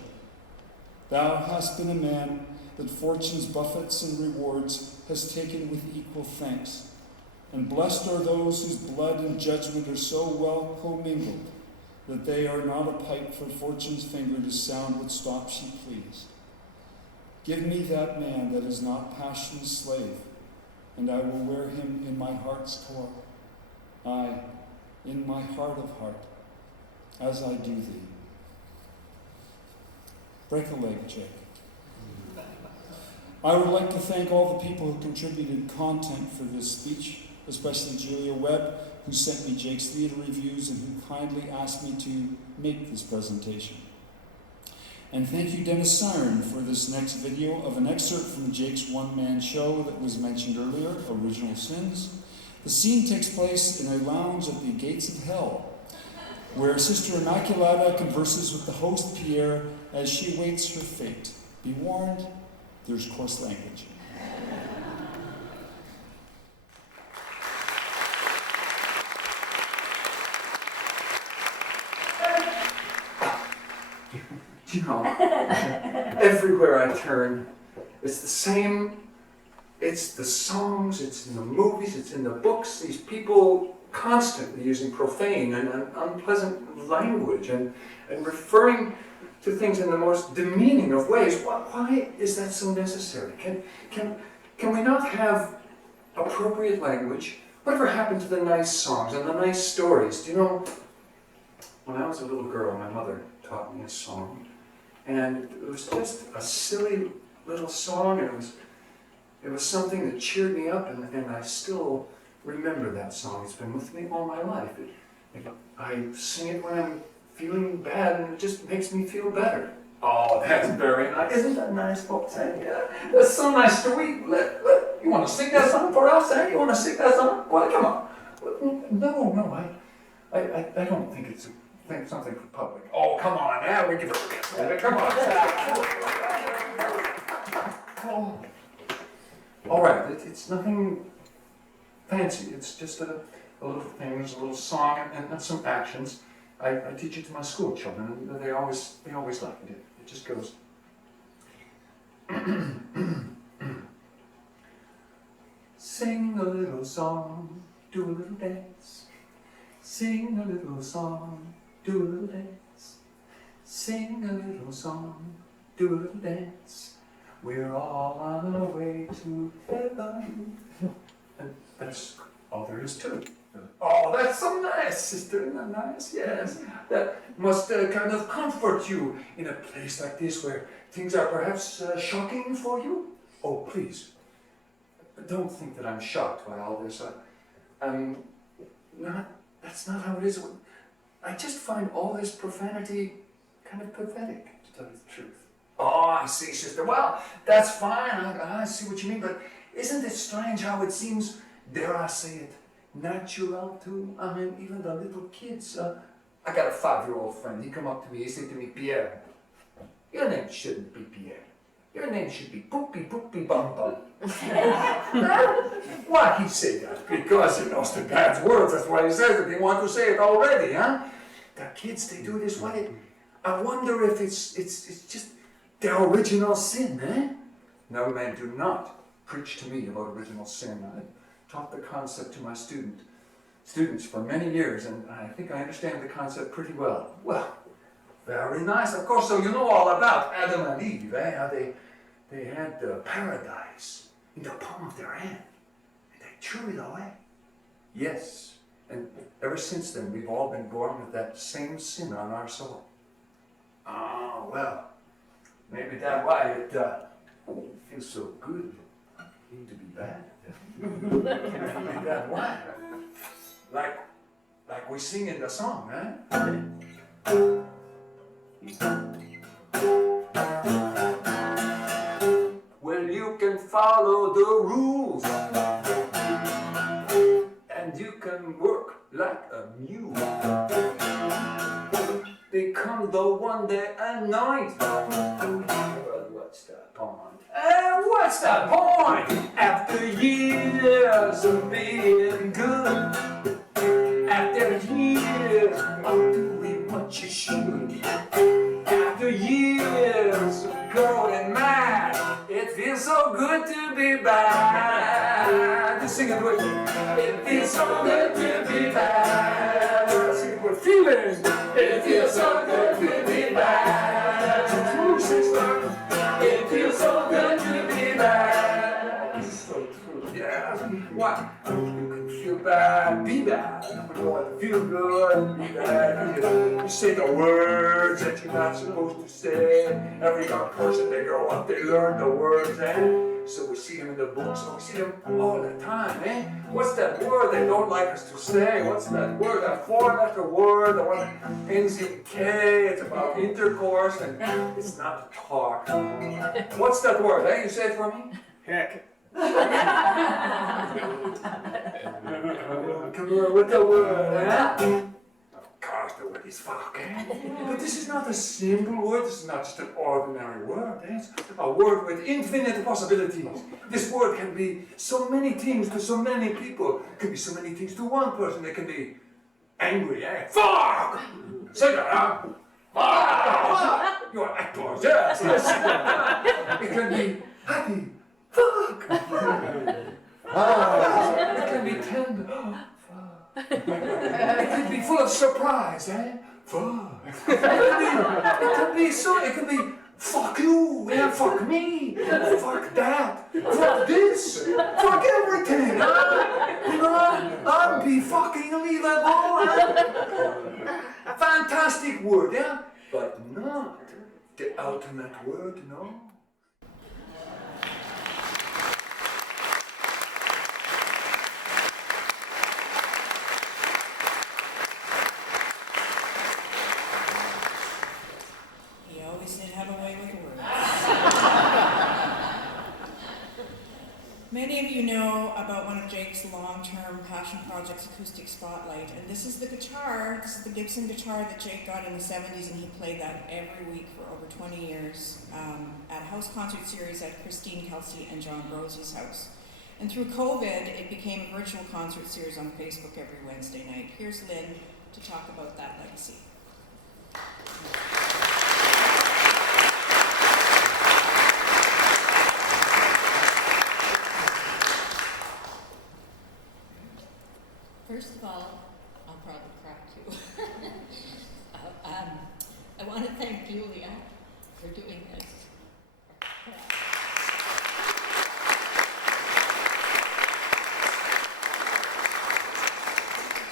Thou hast been a man that fortune's buffets and rewards has taken with equal thanks, and blessed are those whose blood and judgment are so well commingled that they are not a pipe for fortune's finger to sound what stop she please. Give me that man that is not passion's slave, and I will wear him in my heart's core, aye, in my heart of heart, as I do thee. Break a leg, Jake. I would like to thank all the people who contributed content for this speech, especially Julia Webb, who sent me Jake's theater reviews and who kindly asked me to make this presentation. And thank you, Dennis Siren, for this next video of an excerpt from Jake's one-man show that was mentioned earlier, Original Sins. The scene takes place in a lounge at the gates of hell, where Sister Immaculata converses with the host Pierre as she awaits her fate. Be warned, there's coarse language. You know, everywhere I turn, it's the same. It's the songs, it's in the movies, it's in the books. These people constantly using profane and unpleasant language and referring to things in the most demeaning of ways. Why is that so necessary? Can we not have appropriate language? Whatever happened to the nice songs and the nice stories? Do you know, when I was a little girl, my mother taught me a song. And it was just a silly little song, and it was something that cheered me up, and I still remember that song. It's been with me all my life. I sing it when I'm feeling bad, and it just makes me feel better. Oh, that's very nice. Isn't that nice, folks? Yeah, that's so nice to read. You want to sing that song for us, eh? You want to sing that song? Well, come on. No, I don't think it's something for public. Oh, come on, now we give it. Come on. Oh. All right, it's nothing fancy. It's just a little thing. There's a little song and some actions. I teach it to my school children, and they always like it. It just goes. Sing a little song, do a little dance. Sing a little song, do a little dance. Sing a little song, do a little dance. We're all on our way to heaven. And that's all there is to it. Oh, that's so nice, sister. Isn't that nice? Yes. That must kind of comfort you in a place like this where things are perhaps shocking for you. Oh, please. Don't think that I'm shocked by all this. That's not how it is. I just find all this profanity kind of pathetic, to tell you the truth. Oh, I see, sister. Well, that's fine. I see what you mean, but isn't it strange how it seems, dare I say it, natural too? I mean, even the little kids. I got a 5-year-old friend. He come up to me. He said to me, Pierre, your name shouldn't be Pierre. Your name should be Poopy Bum Bum. Why he say that? Because he knows the God's words. That's why he says it. He wants to say it already, huh? The kids, they do this. I wonder if it's just their original sin, eh? No, man, do not preach to me about original sin. I taught the concept to my students for many years, and I think I understand the concept pretty well. Well, very nice, of course. So you know all about Adam and Eve, eh? How they had paradise in the palm of their hand, and they threw it away. Yes, and ever since then, we've all been born with that same sin on our soul. Oh, well, maybe that's why it feels so good to be bad. Maybe that's why. Like we sing in the song, eh? Well, you can follow the rules, and you can work like a mule. Become the one day and night. Well, what's the point? What's the point? After years of being good, after years of doing what you should, after years of going mad, it feels so good to be bad. Just sing it with me. It feels so good to be bad. Sing it with feeling. It feels so good to be bad. It's true, sister. It feels so good to be bad. It's so true. Yeah. What? You can feel bad, be bad. You know what? Feel good, be bad. You say the words that you're not supposed to say. Every young person, they grow up, they learn the words, eh? So we see them in the books, so we see them all the time, eh? What's that word they don't like us to say? What's that word? That 4-letter word, the one that ends in K. It's about intercourse, and it's not to talk. What's that word, eh? You say it for me? Heck. Come on, with the word, huh? Of course, the word is fuck. But this is not a simple word. This is not just an ordinary word. It's a word with infinite possibilities. This word can be so many things to so many people. It can be so many things to one person. It can be angry, eh? Fuck! Say that, huh? Fuck! You're actors, yes, yes. It can be happy. Fuck! It can be tender. Fuck. It can be full of surprise, eh? Fuck. It can be fuck you, yeah, fuck me, fuck that, fuck this, fuck everything. You know, I'll be fucking unbelievable. A fantastic word, yeah? But not the ultimate word, no? He always did have a way with words. Many of you know about one of Jake's long-term passion projects, Acoustic Spotlight, and this is the guitar, this is the Gibson guitar that Jake got in the 70s, and he played that every week for over 20 years at a house concert series at Christine Kelsey and John Brosie's house. And through COVID, it became a virtual concert series on Facebook every Wednesday night. Here's Lynn to talk about that legacy. First of all, I'll probably cry too. I want to thank Julia for doing this.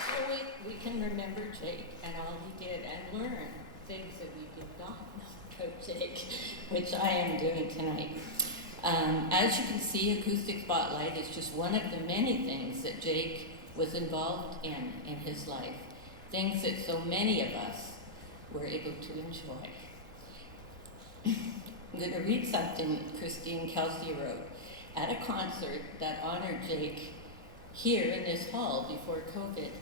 So we can remember Jake and all he did and learn things that we did not know about Jake, which I am doing tonight. As you can see, Acoustic Spotlight is just one of the many things that Jake was involved in his life, things that so many of us were able to enjoy. I'm going to read something Christine Kelsey wrote at a concert that honored Jake here in this hall before COVID,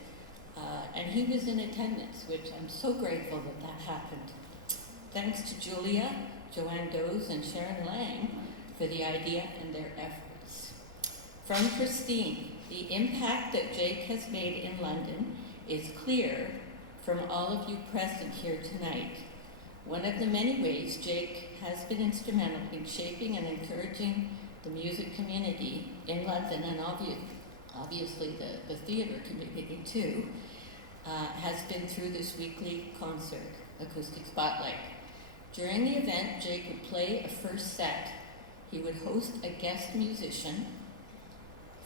and he was in attendance, which I'm so grateful that that happened. Thanks to Julia, Joanne Doze, and Sharon Lang for the idea and their efforts. From Christine, the impact that Jake has made in London is clear from all of you present here tonight. One of the many ways Jake has been instrumental in shaping and encouraging the music community in London, and obviously the theatre community too, has been through this weekly concert, Acoustic Spotlight. During the event, Jake would play a first set. He would host a guest musician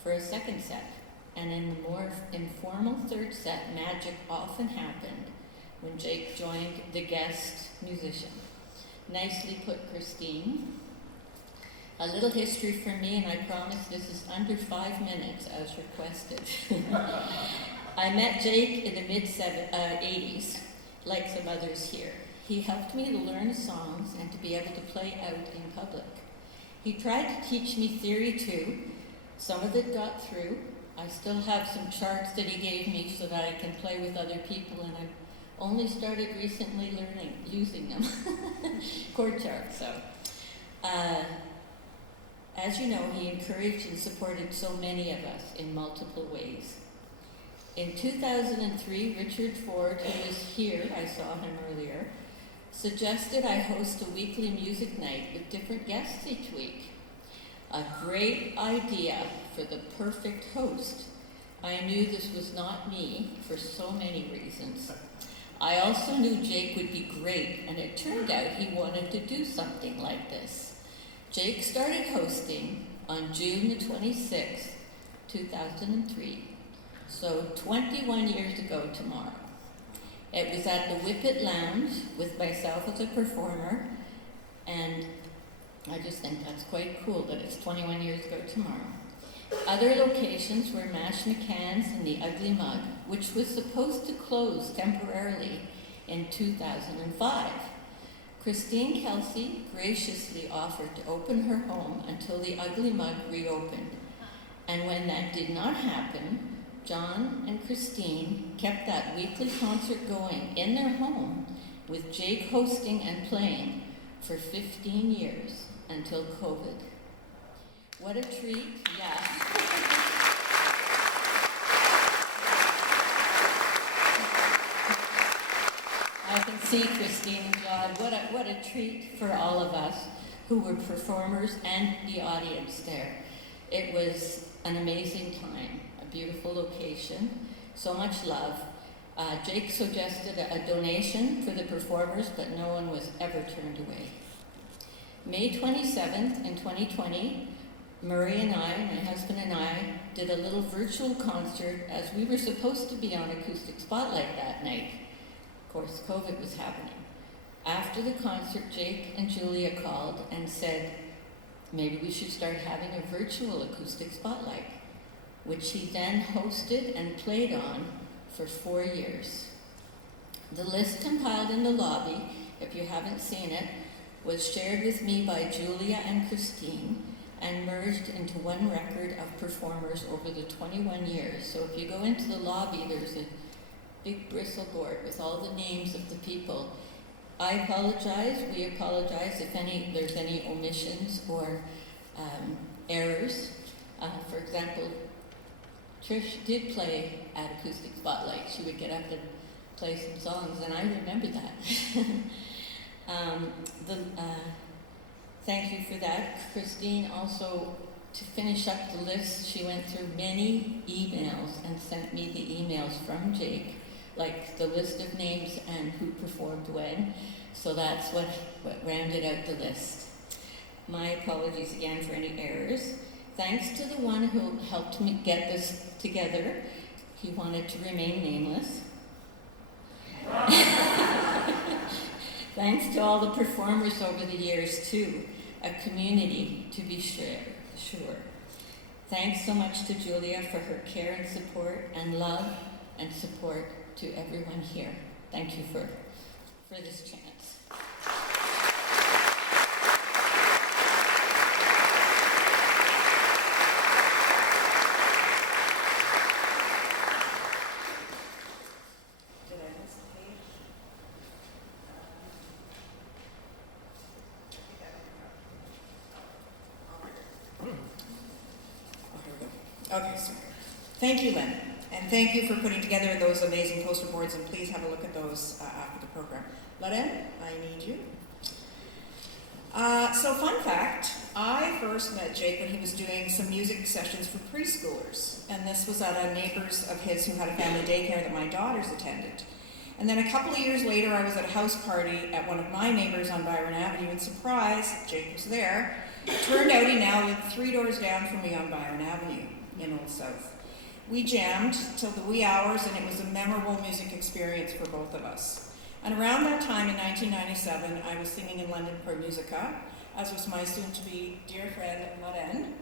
for a second set, and in the more informal third set, magic often happened when Jake joined the guest musician. Nicely put, Christine. A little history from me, and I promise this is under 5 minutes as requested. I met Jake in the mid-80s, like some others here. He helped me to learn songs and to be able to play out in public. He tried to teach me theory too. Some of it got through. I still have some charts that he gave me so that I can play with other people, and I've only started recently using them. Chord charts, so. As you know, he encouraged and supported so many of us in multiple ways. In 2003, Richard Ford, who was here, I saw him earlier, suggested I host a weekly music night with different guests each week. A great idea for the perfect host. I knew this was not me for so many reasons. I also knew Jake would be great, and it turned out he wanted to do something like this. Jake started hosting on June the 26th, 2003, so 21 years ago tomorrow. It was at the Whippet Lounge with myself as a performer, and I just think that's quite cool that it's 21 years ago tomorrow. Other locations were Mash McCann's and the Ugly Mug, which was supposed to close temporarily in 2005. Christine Kelsey graciously offered to open her home until the Ugly Mug reopened. And when that did not happen, John and Christine kept that weekly concert going in their home, with Jake hosting and playing for 15 years until COVID. What a treat, yes. I can see Christine and John. What a treat for all of us who were performers and the audience there. It was an amazing time, a beautiful location, so much love. Jake suggested a donation for the performers, but no one was ever turned away. May 27th in 2020, Murray and I, my husband and I, did a little virtual concert as we were supposed to be on Acoustic Spotlight that night. Of course, COVID was happening. After the concert, Jake and Julia called and said, maybe we should start having a virtual Acoustic Spotlight, which he then hosted and played on for 4 years. The list compiled in the lobby, if you haven't seen it, was shared with me by Julia and Christine and merged into one record of performers over the 21 years. So if you go into the lobby, there's a big bristle board with all the names of the people. I apologize, we apologize if there's any omissions or errors. For example, Trish did play at Acoustic Spotlight. She would get up and play some songs, and I remember that. Thank you for that. Christine also, to finish up the list, she went through many emails and sent me the emails from Jake, like the list of names and who performed when. So that's what rounded out the list. My apologies again for any errors. Thanks to the one who helped me get this together. He wanted to remain nameless. Thanks to all the performers over the years, too. A community, to be sure. Thanks so much to Julia for her care and support, and love and support to everyone here. Thank you for this chance. Okay, so thank you, Lynn, and thank you for putting together those amazing poster boards, and please have a look at those after the program. Len, I need you. So fun fact, I first met Jake when he was doing some music sessions for preschoolers, and this was at a neighbor's of his who had a family daycare that my daughters attended. And then a couple of years later, I was at a house party at one of my neighbors on Byron Avenue, and surprise, Jake was there. It turned out he now lived 3 doors down from me on Byron Avenue in Old South. We jammed till the wee hours, and it was a memorable music experience for both of us. And around that time in 1997, I was singing in London Pro Musica, as was my soon-to-be dear friend, Loren.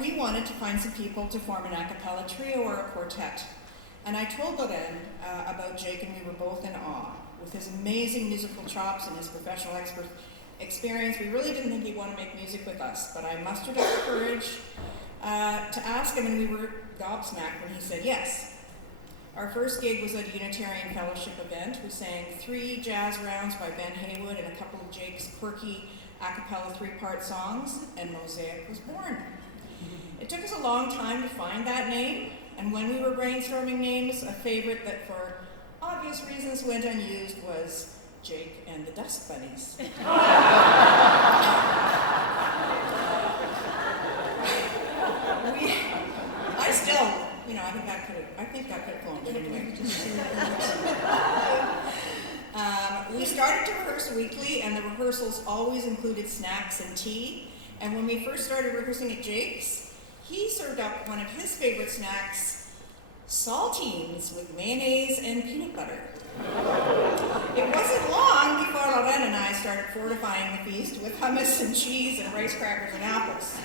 We wanted to find some people to form an a cappella trio or a quartet. And I told Loren about Jake, and we were both in awe. With his amazing musical chops and his professional experience, we really didn't think he'd want to make music with us, but I mustered up the courage to ask him, and we were gobsmacked when he said yes. Our first gig was at a Unitarian Fellowship event. We sang 3 jazz rounds by Ben Haywood and a couple of Jake's quirky a cappella 3-part songs, and Mosaic was born. It took us a long time to find that name, and when we were brainstorming names, a favorite that for obvious reasons went unused was Jake and the Dust Bunnies. I still, I think that could have flown, but anyway. We started to rehearse weekly, and the rehearsals always included snacks and tea. And when we first started rehearsing at Jake's, he served up one of his favorite snacks, saltines with mayonnaise and peanut butter. It wasn't long before Loren and I started fortifying the feast with hummus and cheese and rice crackers and apples.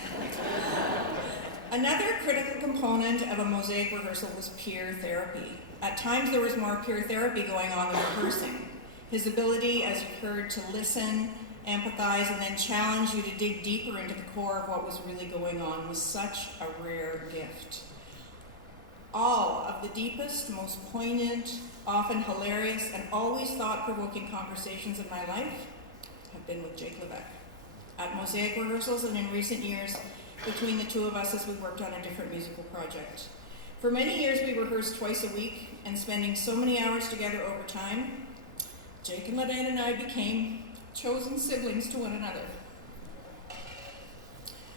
Another critical component of a Mosaic rehearsal was peer therapy. At times there was more peer therapy going on than rehearsing. His ability, as you've heard, to listen, empathize, and then challenge you to dig deeper into the core of what was really going on was such a rare gift. All of the deepest, most poignant, often hilarious, and always thought-provoking conversations in my life have been with Jake Levesque. At Mosaic rehearsals and in recent years, between the two of us as we worked on a different musical project. For many years we rehearsed twice a week, and spending so many hours together over time, Jake and Lorraine and I became chosen siblings to one another.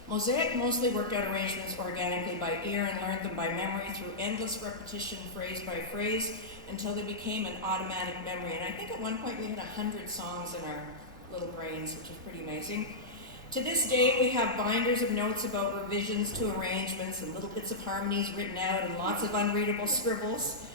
Mosaic mostly worked out arrangements organically by ear and learned them by memory through endless repetition, phrase by phrase, until they became an automatic memory. And I think at one point we had 100 songs in our little brains, which is pretty amazing. To this day, we have binders of notes about revisions to arrangements and little bits of harmonies written out and lots of unreadable scribbles.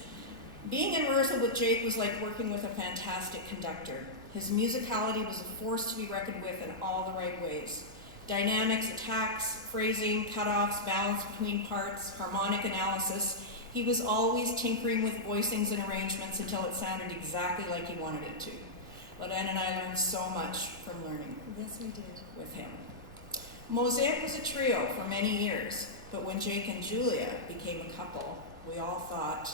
Being in rehearsal with Jake was like working with a fantastic conductor. His musicality was a force to be reckoned with in all the right ways. Dynamics, attacks, phrasing, cutoffs, balance between parts, harmonic analysis. He was always tinkering with voicings and arrangements until it sounded exactly like he wanted it to. Lorraine and I learned so much from learning. Yes, we did. With him. Mosaic was a trio for many years, but when Jake and Julia became a couple, we all thought,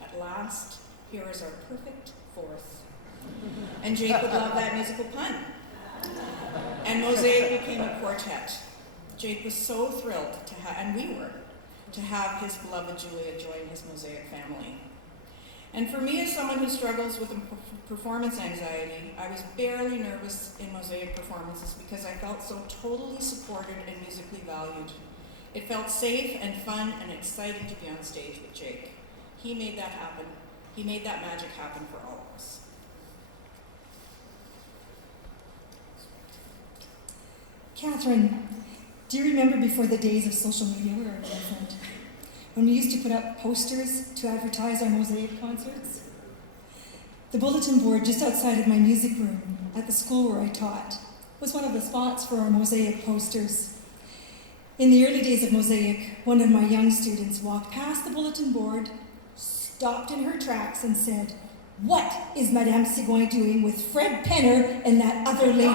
at last, here is our perfect fourth. And Jake would love that musical pun. And Mosaic became a quartet. Jake was so thrilled to have, and we were, to have his beloved Julia join his Mosaic family. And for me, as someone who struggles with performance anxiety, I was barely nervous in Mosaic performances because I felt so totally supported and musically valued. It felt safe and fun and exciting to be on stage with Jake. He made that happen. He made that magic happen for all of us. Catherine, do you remember before the days of social media were different? When we used to put up posters to advertise our Mosaic concerts? The bulletin board just outside of my music room at the school where I taught was one of the spots for our Mosaic posters. In the early days of Mosaic, one of my young students walked past the bulletin board, stopped in her tracks and said, "What is Madame Sigouin doing with Fred Penner and that other lady?"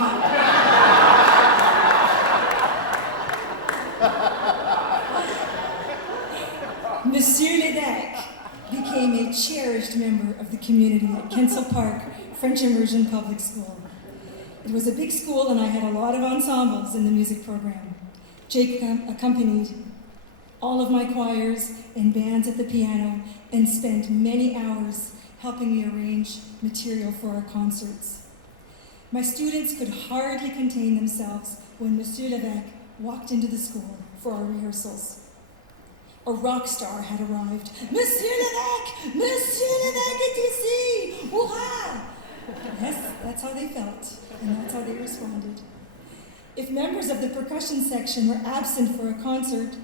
Monsieur Levesque became a cherished member of the community at Kensal Park French Immersion Public School. It was a big school and I had a lot of ensembles in the music program. Jake accompanied all of my choirs and bands at the piano and spent many hours helping me arrange material for our concerts. My students could hardly contain themselves when Monsieur Levesque walked into the school for our rehearsals. A rock star had arrived. "Monsieur Levesque! Monsieur Levesque est ici! Hurrah!" Yes, that's how they felt, and that's how they responded. If members of the percussion section were absent for a concert,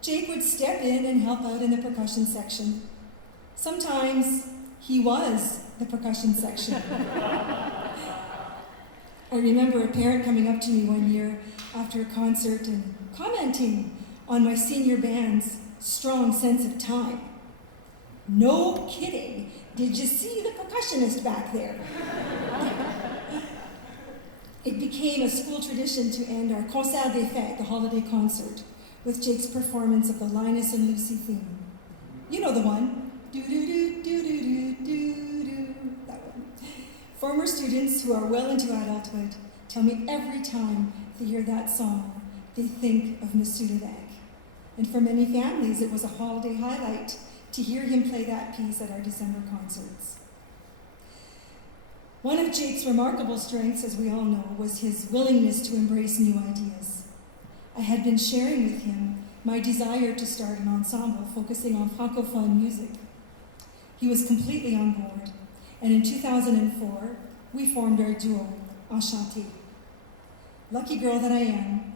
Jake would step in and help out in the percussion section. Sometimes he was the percussion section. I remember a parent coming up to me one year after a concert and commenting on my senior band's strong sense of time. "No kidding. Did you see the percussionist back there?" It became a school tradition to end our Concert des Fêtes, the holiday concert, with Jake's performance of the Linus and Lucy theme. You know the one. Do-do-do-do-do-do-do. That one. Former students who are well into adulthood tell me every time they hear that song, they think of Monsieur Levesque. And for many families, it was a holiday highlight to hear him play that piece at our December concerts. One of Jake's remarkable strengths, as we all know, was his willingness to embrace new ideas. I had been sharing with him my desire to start an ensemble focusing on Francophone music. He was completely on board, and in 2004, we formed our duo, Enchanté. Lucky girl that I am,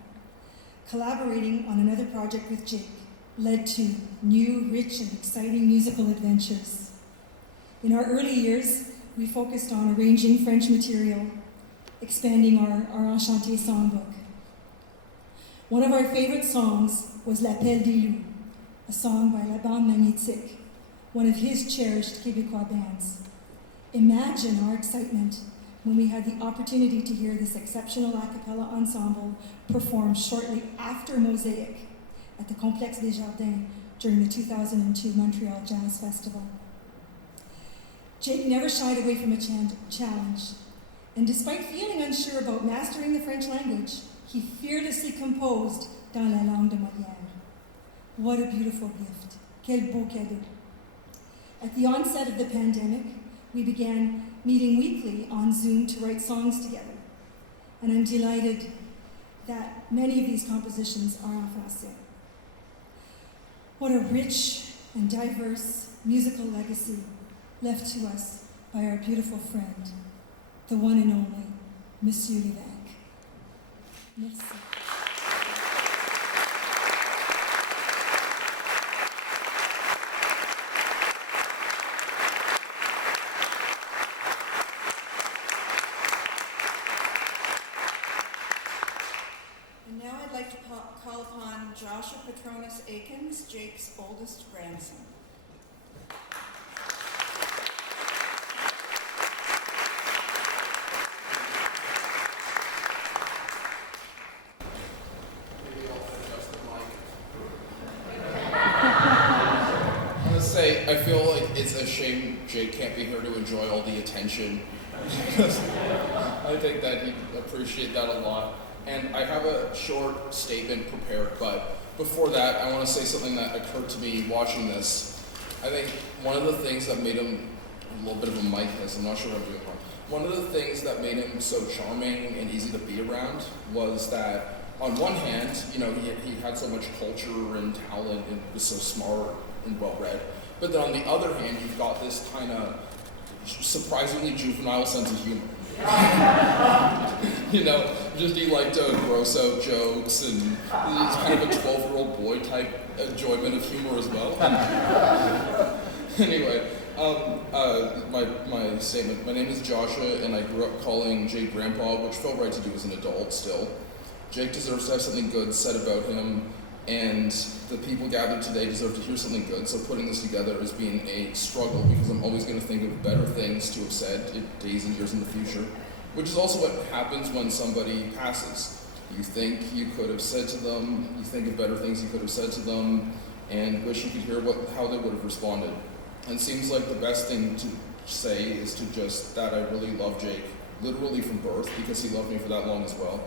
collaborating on another project with Jake led to new, rich, and exciting musical adventures. In our early years, we focused on arranging French material, expanding our Enchanté songbook. One of our favorite songs was L'Appel des Loups, a song by La Bande Magnétique, one of his cherished Québécois bands. Imagine our excitement when we had the opportunity to hear this exceptional a cappella ensemble perform shortly after Mosaic at the Complexe des Jardins during the 2002 Montreal Jazz Festival. Jake never shied away from a challenge, and despite feeling unsure about mastering the French language, he fearlessly composed dans la langue de Molière. What a beautiful gift. Quel beau cadeau. At the onset of the pandemic, we began meeting weekly on Zoom to write songs together, and I'm delighted that many of these compositions are en français. What a rich and diverse musical legacy left to us by our beautiful friend, the one and only Monsieur Levesque. Merci. And now I'd like to call upon Joshua Patronus Akins, Jake's oldest grandson. I feel like it's a shame Jake can't be here to enjoy all the attention. I think that he'd appreciate that a lot. And I have a short statement prepared, but before that, I want to say something that occurred to me watching this. I think one of the things that made him a little bit of a mic this, I'm not sure what I'm doing wrong. One of the things that made him so charming and easy to be around was that, on one hand, you know, he had so much culture and talent and was so smart and well-read. But then on the other hand, you've got this kind of surprisingly juvenile sense of humor. You know, just he liked to gross out jokes, and he's kind of a 12-year-old boy type enjoyment of humor as well. Anyway, my statement. My name is Joshua, and I grew up calling Jake Grandpa, which felt right to do as an adult still. Jake deserves to have something good said about him, and the people gathered today deserve to hear something good, so putting this together has been a struggle because I'm always going to think of better things to have said in days and years in the future, which is also what happens when somebody passes. You think you could have said to them, you think of better things you could have said to them, and wish you could hear how they would have responded. And it seems like the best thing to say is to just that I really love Jake, literally from birth, because he loved me for that long as well.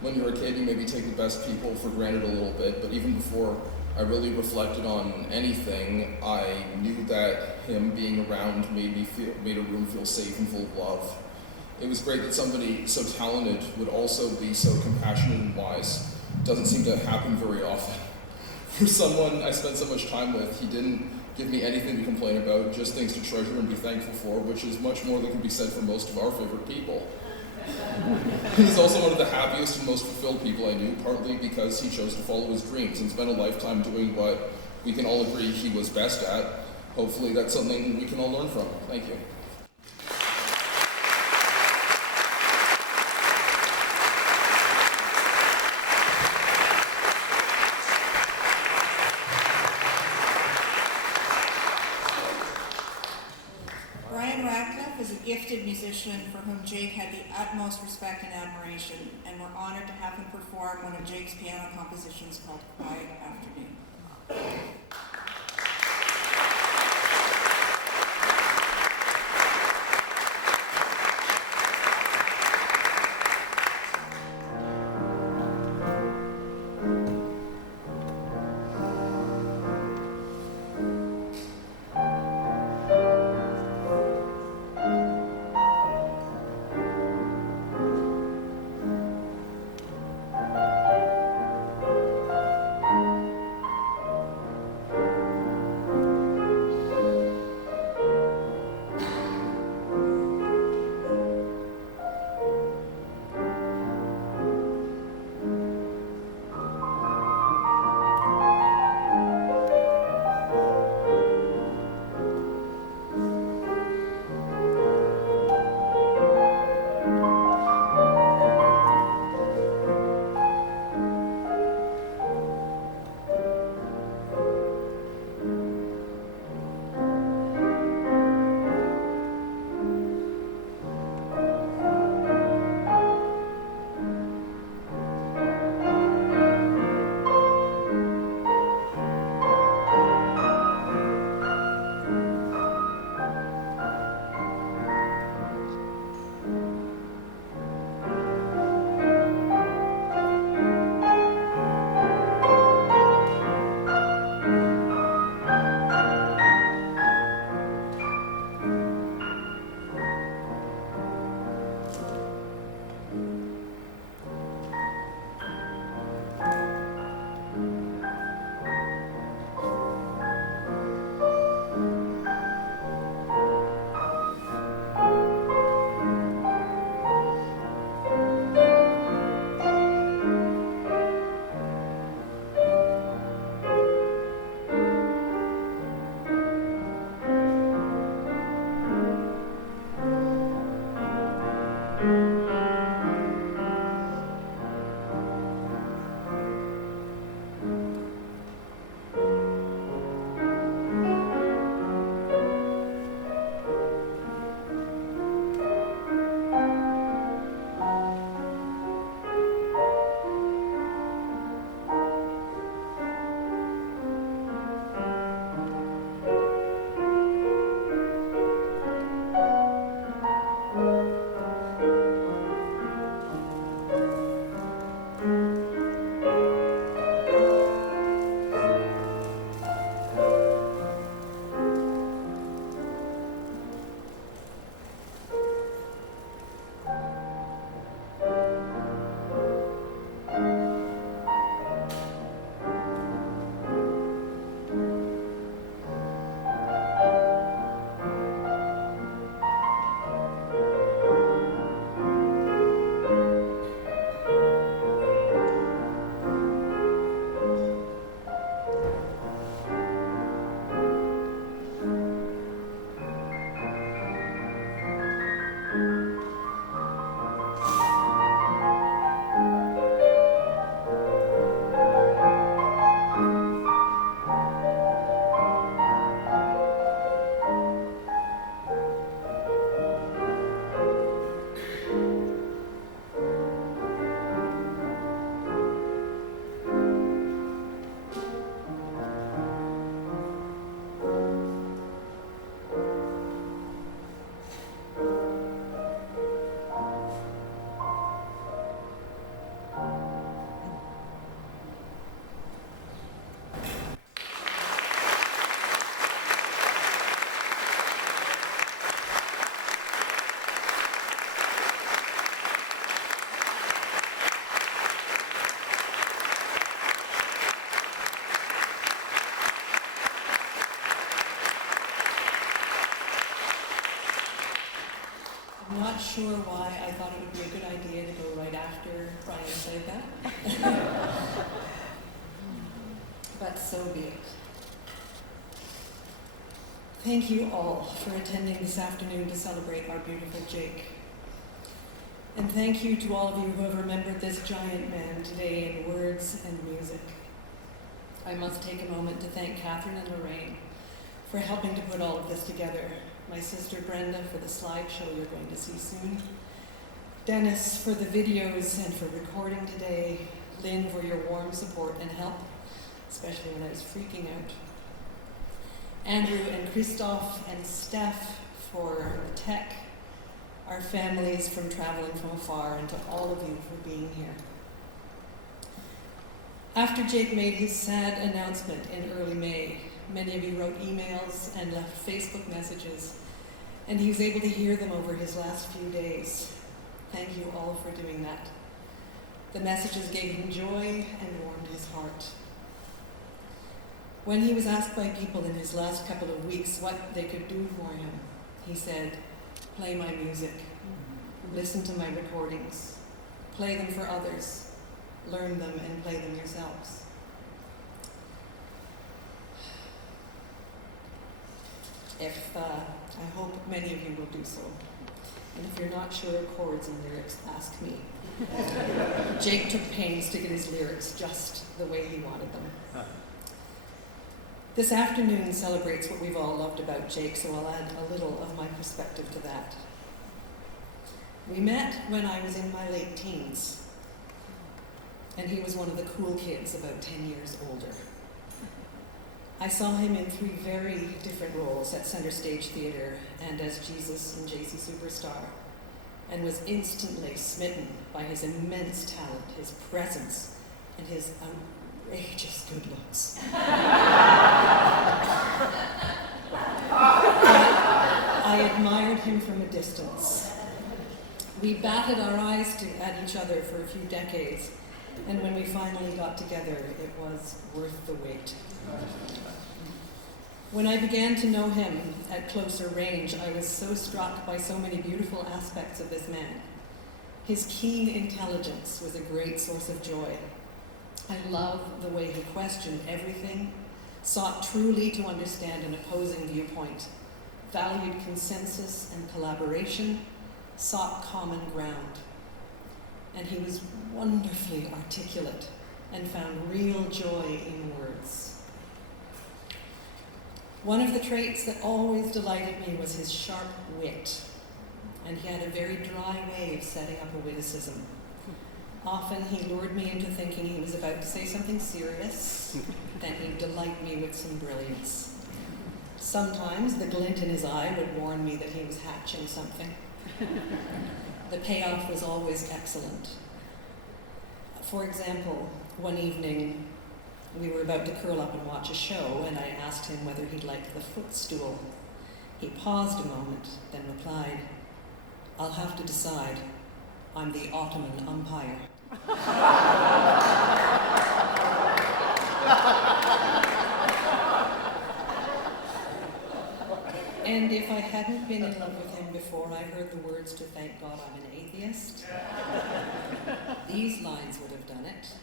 When you're a kid, you maybe take the best people for granted a little bit, but even before I really reflected on anything, I knew that him being around made a room feel safe and full of love. It was great that somebody so talented would also be so compassionate and wise. It doesn't seem to happen very often. For someone I spent so much time with, he didn't give me anything to complain about, just things to treasure and be thankful for, which is much more than can be said for most of our favorite people. He's also one of the happiest and most fulfilled people I knew, partly because he chose to follow his dreams and spend a lifetime doing what we can all agree he was best at. Hopefully that's something we can all learn from. Thank you. Is a gifted musician for whom Jake had the utmost respect and admiration, and we're honored to have him perform one of Jake's piano compositions called Quiet Afternoon. I'm not sure why I thought it would be a good idea to go right after Brian said that. But so be it. Thank you all for attending this afternoon to celebrate our beautiful Jake. And thank you to all of you who have remembered this giant man today in words and music. I must take a moment to thank Catherine and Lorraine for helping to put all of this together. My sister Brenda for the slideshow you're going to see soon. Dennis for the videos and for recording today. Lynn for your warm support and help, especially when I was freaking out. Andrew and Christoph and Steph for the tech. Our families from traveling from afar, and to all of you for being here. After Jake made his sad announcement in early May, many of you wrote emails and left Facebook messages, and he was able to hear them over his last few days. Thank you all for doing that. The messages gave him joy and warmed his heart. When he was asked by people in his last couple of weeks what they could do for him, he said, "Play my music, listen to my recordings, play them for others, learn them and play them yourselves." I hope many of you will do so. And if you're not sure of chords and lyrics, ask me. Jake took pains to get his lyrics just the way he wanted them. This afternoon celebrates what we've all loved about Jake, so I'll add a little of my perspective to that. We met when I was in my late teens, and he was one of the cool kids about 10 years older. I saw him in 3 very different roles at Center Stage Theatre and as Jesus in JC Superstar, and was instantly smitten by his immense talent, his presence, and his outrageous good looks. I admired him from a distance. We batted our eyes at each other for a few decades, and when we finally got together, it was worth the wait. When I began to know him at closer range, I was so struck by so many beautiful aspects of this man. His keen intelligence was a great source of joy. I loved the way he questioned everything, sought truly to understand an opposing viewpoint, valued consensus and collaboration, sought common ground. And he was wonderfully articulate and found real joy in words. One of the traits that always delighted me was his sharp wit, and he had a very dry way of setting up a witticism. Often he lured me into thinking he was about to say something serious, then he'd delight me with some brilliance. Sometimes the glint in his eye would warn me that he was hatching something. The payoff was always excellent. For example, one evening we were about to curl up and watch a show, and I asked him whether he'd like the footstool. He paused a moment, then replied, "I'll have to decide. I'm the Ottoman umpire." And if I hadn't been in love with him before I heard the words to "Thank God I'm an Atheist," these lines would have done it.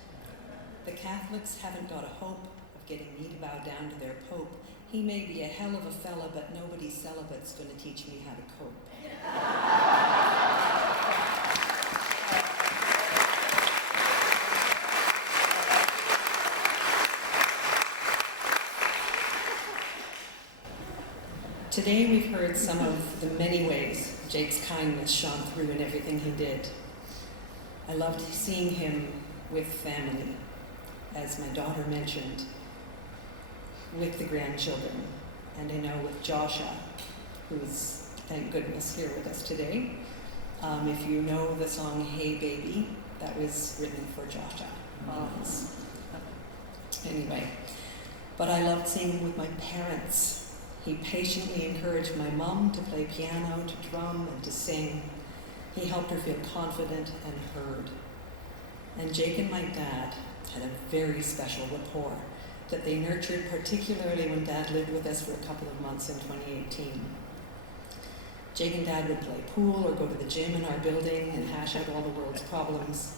"The Catholics haven't got a hope of getting me to bow down to their Pope. He may be a hell of a fella, but nobody celibate's going to teach me how to cope." Today we've heard some of the many ways Jake's kindness shone through in everything he did. I loved seeing him with family, as my daughter mentioned, with the grandchildren, and I know with Joshua, who's, thank goodness, here with us today. If you know the song "Hey Baby," that was written for Joshua. Anyway, but I loved seeing him with my parents. He patiently encouraged my mom to play piano, to drum, and to sing. He helped her feel confident and heard. And Jake and my dad had a very special rapport that they nurtured, particularly when Dad lived with us for a couple of months in 2018. Jake and Dad would play pool or go to the gym in our building and hash out all the world's problems.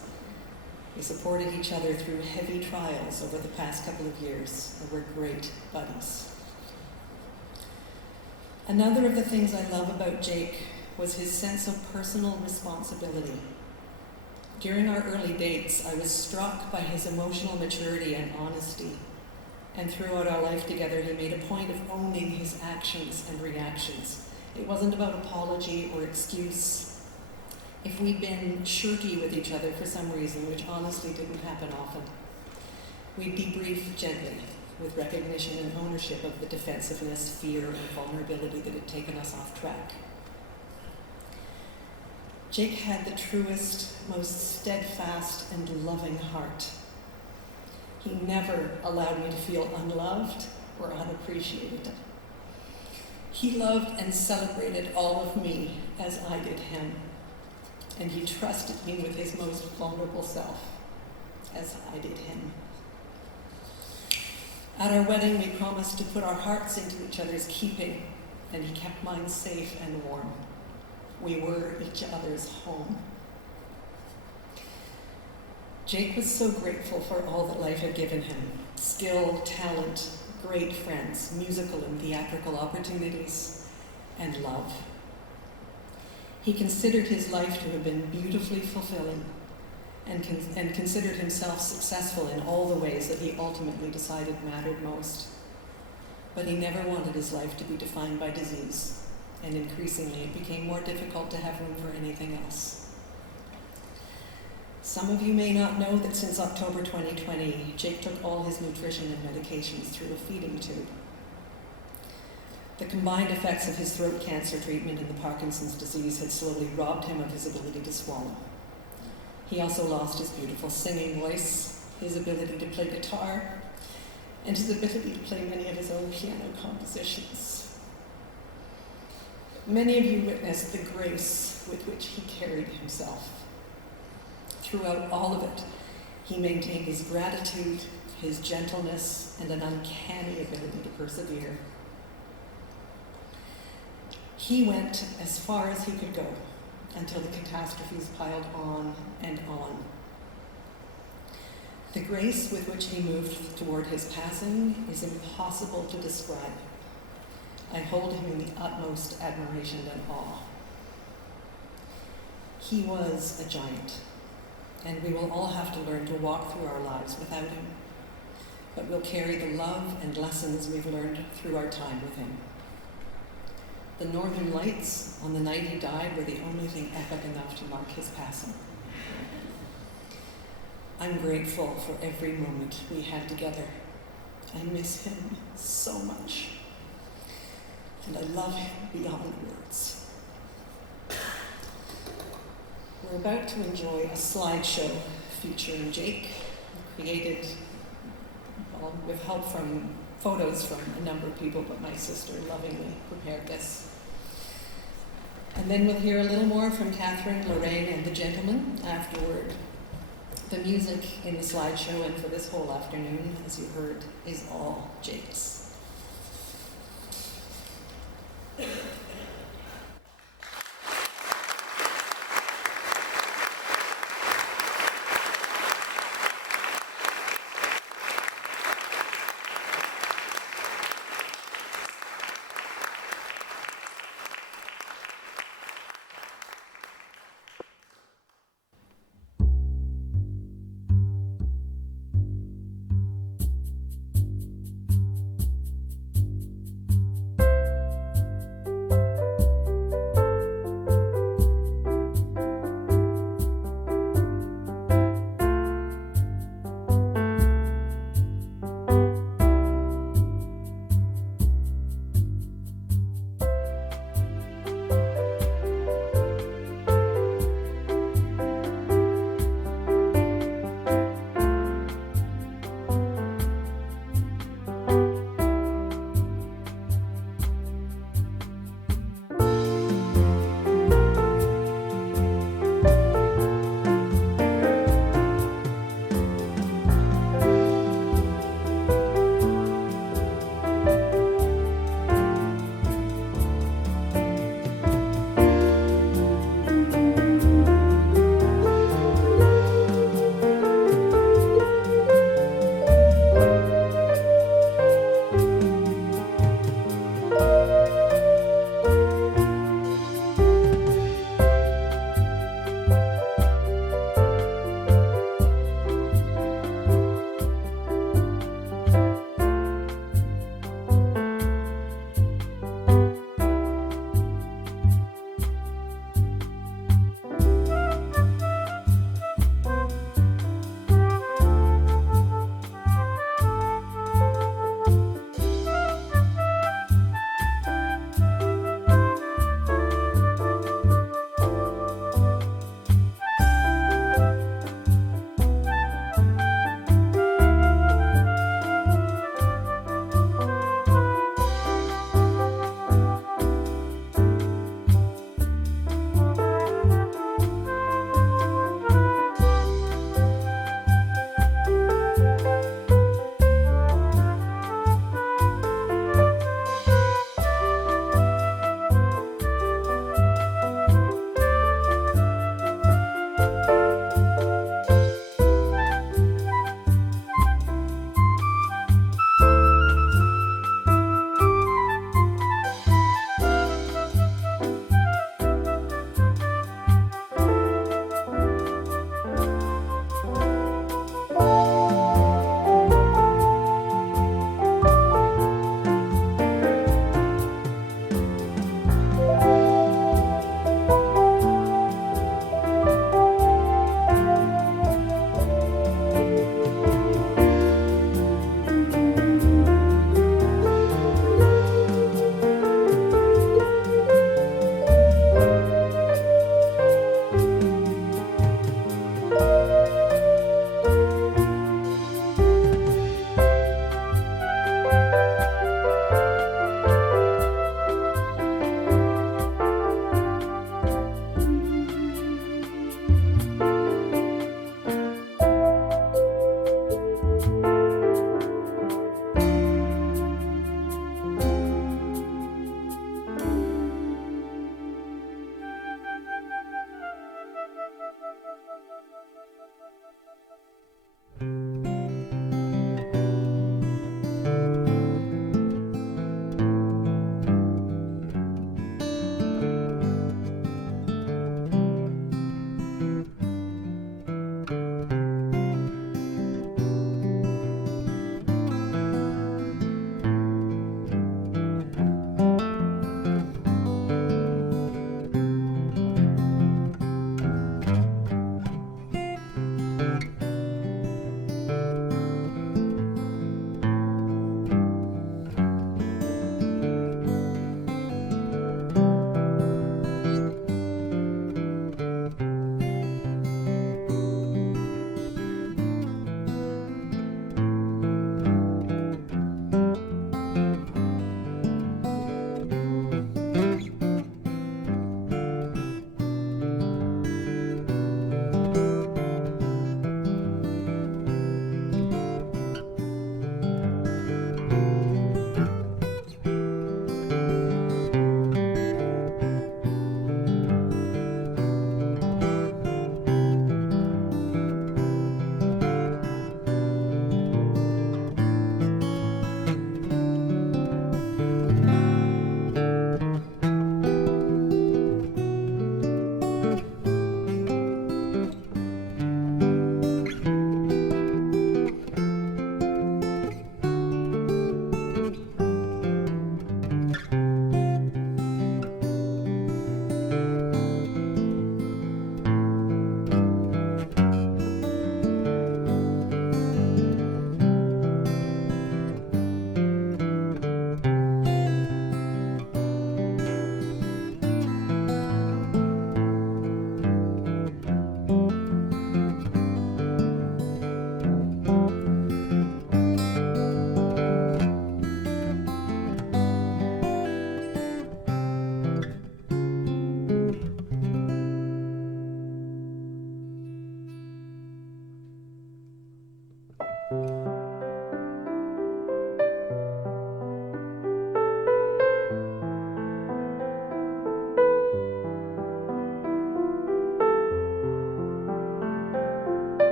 We supported each other through heavy trials over the past couple of years, and we're great buddies. Another of the things I love about Jake was his sense of personal responsibility. During our early dates, I was struck by his emotional maturity and honesty. And throughout our life together, he made a point of owning his actions and reactions. It wasn't about apology or excuse. If we'd been shirky with each other for some reason, which honestly didn't happen often, we'd debrief gently with recognition and ownership of the defensiveness, fear, and vulnerability that had taken us off track. Jake had the truest, most steadfast, and loving heart. He never allowed me to feel unloved or unappreciated. He loved and celebrated all of me as I did him, and he trusted me with his most vulnerable self as I did him. At our wedding, we promised to put our hearts into each other's keeping, and he kept mine safe and warm. We were each other's home. Jake was so grateful for all that life had given him: skill, talent, great friends, musical and theatrical opportunities, and love. He considered his life to have been beautifully fulfilling and considered himself successful in all the ways that he ultimately decided mattered most. But he never wanted his life to be defined by disease, and increasingly it became more difficult to have room for anything else. Some of you may not know that since October 2020, Jake took all his nutrition and medications through a feeding tube. The combined effects of his throat cancer treatment and the Parkinson's disease had slowly robbed him of his ability to swallow. He also lost his beautiful singing voice, his ability to play guitar, and his ability to play many of his own piano compositions. Many of you witnessed the grace with which he carried himself. Throughout all of it, he maintained his gratitude, his gentleness, and an uncanny ability to persevere. He went as far as he could go until the catastrophes piled on and on. The grace with which he moved toward his passing is impossible to describe. I hold him in the utmost admiration and awe. He was a giant, and we will all have to learn to walk through our lives without him. But we'll carry the love and lessons we've learned through our time with him. The Northern Lights on the night he died were the only thing epic enough to mark his passing. I'm grateful for every moment we had together. I miss him so much, and I love him beyond words. We're about to enjoy a slideshow featuring Jake, created with help from photos from a number of people, but my sister lovingly prepared this. And then we'll hear a little more from Catherine, Lorraine, and the gentlemen afterward. The music in the slideshow and for this whole afternoon, as you heard, is all Jake's.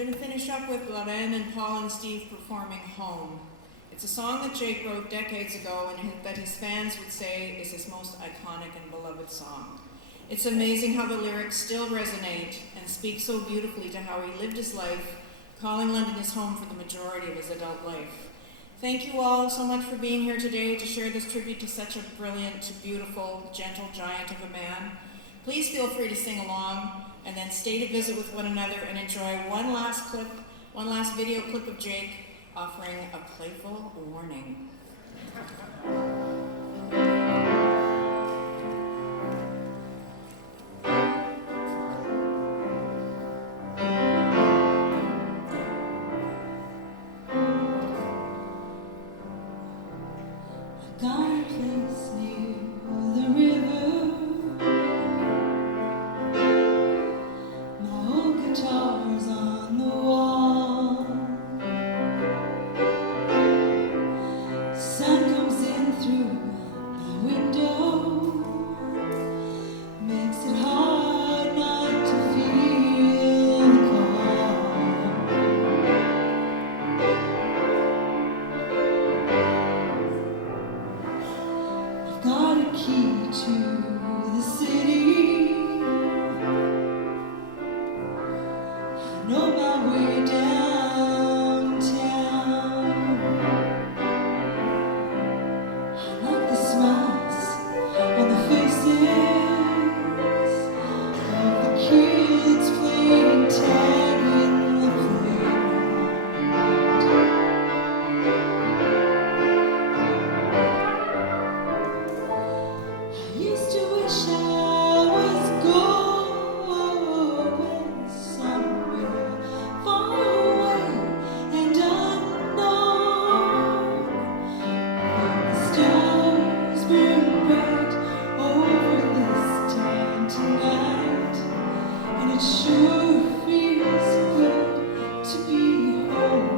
going to finish up with Lorraine and Paul and Steve performing Home. It's a song that Jake wrote decades ago and that his fans would say is his most iconic and beloved song. It's amazing how the lyrics still resonate and speak so beautifully to how he lived his life, calling London his home for the majority of his adult life. Thank you all so much for being here today to share this tribute to such a brilliant, beautiful, gentle giant of a man. Please feel free to sing along and then stay to visit with one another and enjoy one last video clip of Jake offering a playful warning. Got a place near the river. My old guitar's on the wall. Sun comes in through my window, makes it hard not to feel the call. I've got a key to the city. I know my way downtown. I like the smiles on the faces of the kids playing tag in the I used to wish I was going somewhere far away and unknown, where the stars burn bright over this town tonight, and it sure feels good to be home.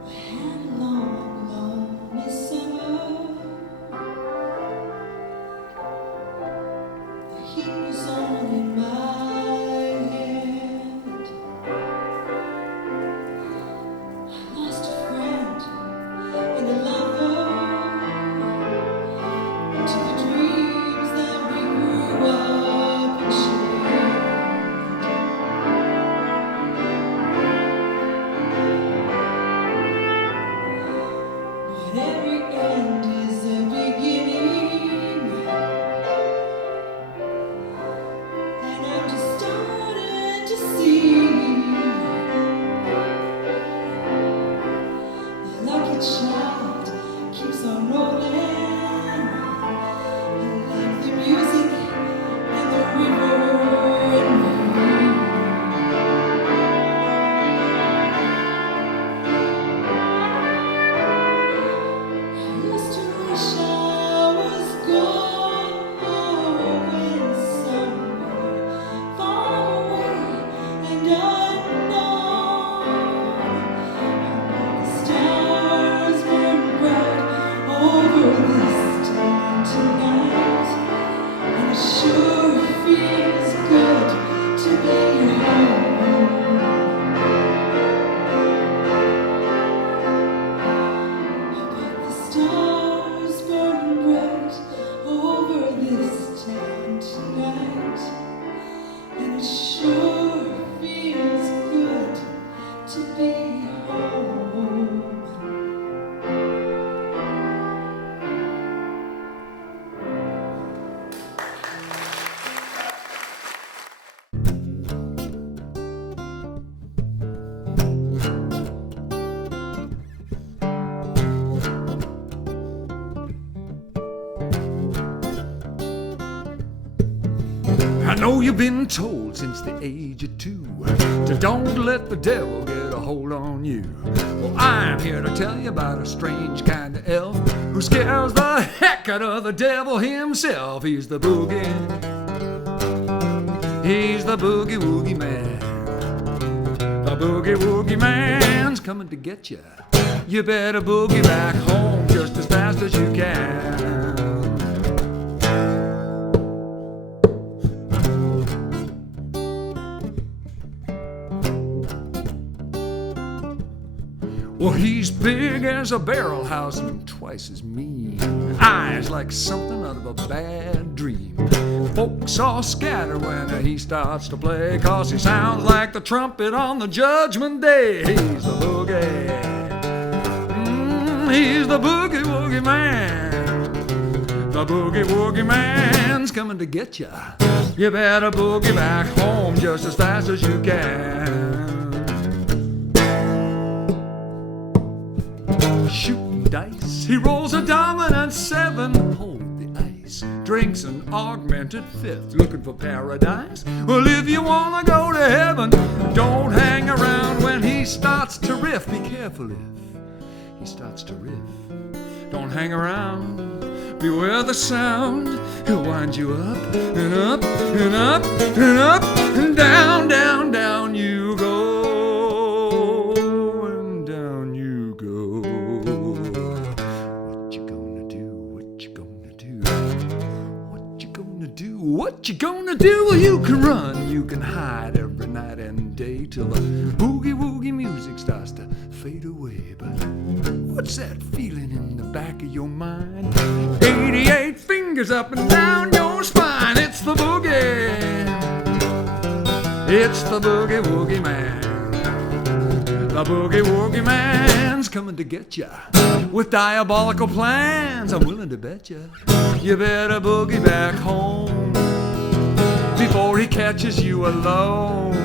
I had a long, lonely summer. The heat was on in my head. I lost a friend and a lover to the dreams that we grew up and shared. But every end is a beginning, and I'm just starting to see the lucky child keeps on rolling, like the music and the river and me. I used to wish I was going somewhere far away and unknown, where the stars burn bright over this town tonight, and it sure feels good to be home. But the stars burn bright over this town tonight, and it sure feels good to be home. I know you've been told told since the age of 2 to don't let the devil get a hold on you. Well, I'm here to tell you about a strange kind of elf who scares the heck out of the devil himself. He's the boogie. He's the boogie woogie man. The boogie woogie man's coming to get you. You better boogie back home just as fast as you can. Well, he's big as a barrel house and twice as mean. Eyes like something out of a bad dream. Folks all scatter when he starts to play, 'cause he sounds like the trumpet on the judgment day. He's the boogie. He's the boogie woogie man. The boogie woogie man's coming to get you. You better boogie back home just as fast as you can. Shooting dice, he rolls a dominant 7. Hold the ice, drinks an augmented 5th. Looking for paradise? Well, if you wanna go to heaven, don't hang around when he starts to riff. Be careful if he starts to riff. Don't hang around, beware the sound. He'll wind you up and up and up and up and down, down, down you go. And down you go. What you gonna do? What you gonna do? What you gonna do? What you gonna do? Well, you can run, you can hide every night and day till the boogie woogie music starts to fade away. But what's that feeling in the back of your mind? 88 fingers up and down your spine. It's the boogie. It's the boogie woogie man. The boogie woogie man's coming to get ya with diabolical plans. I'm willing to bet ya. You better boogie back home before he catches you alone,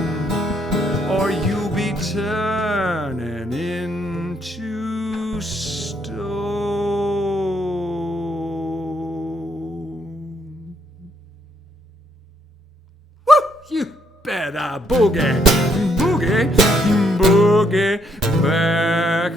or you'll be turning into stone. Woo! You better boogie, boogie, boogie back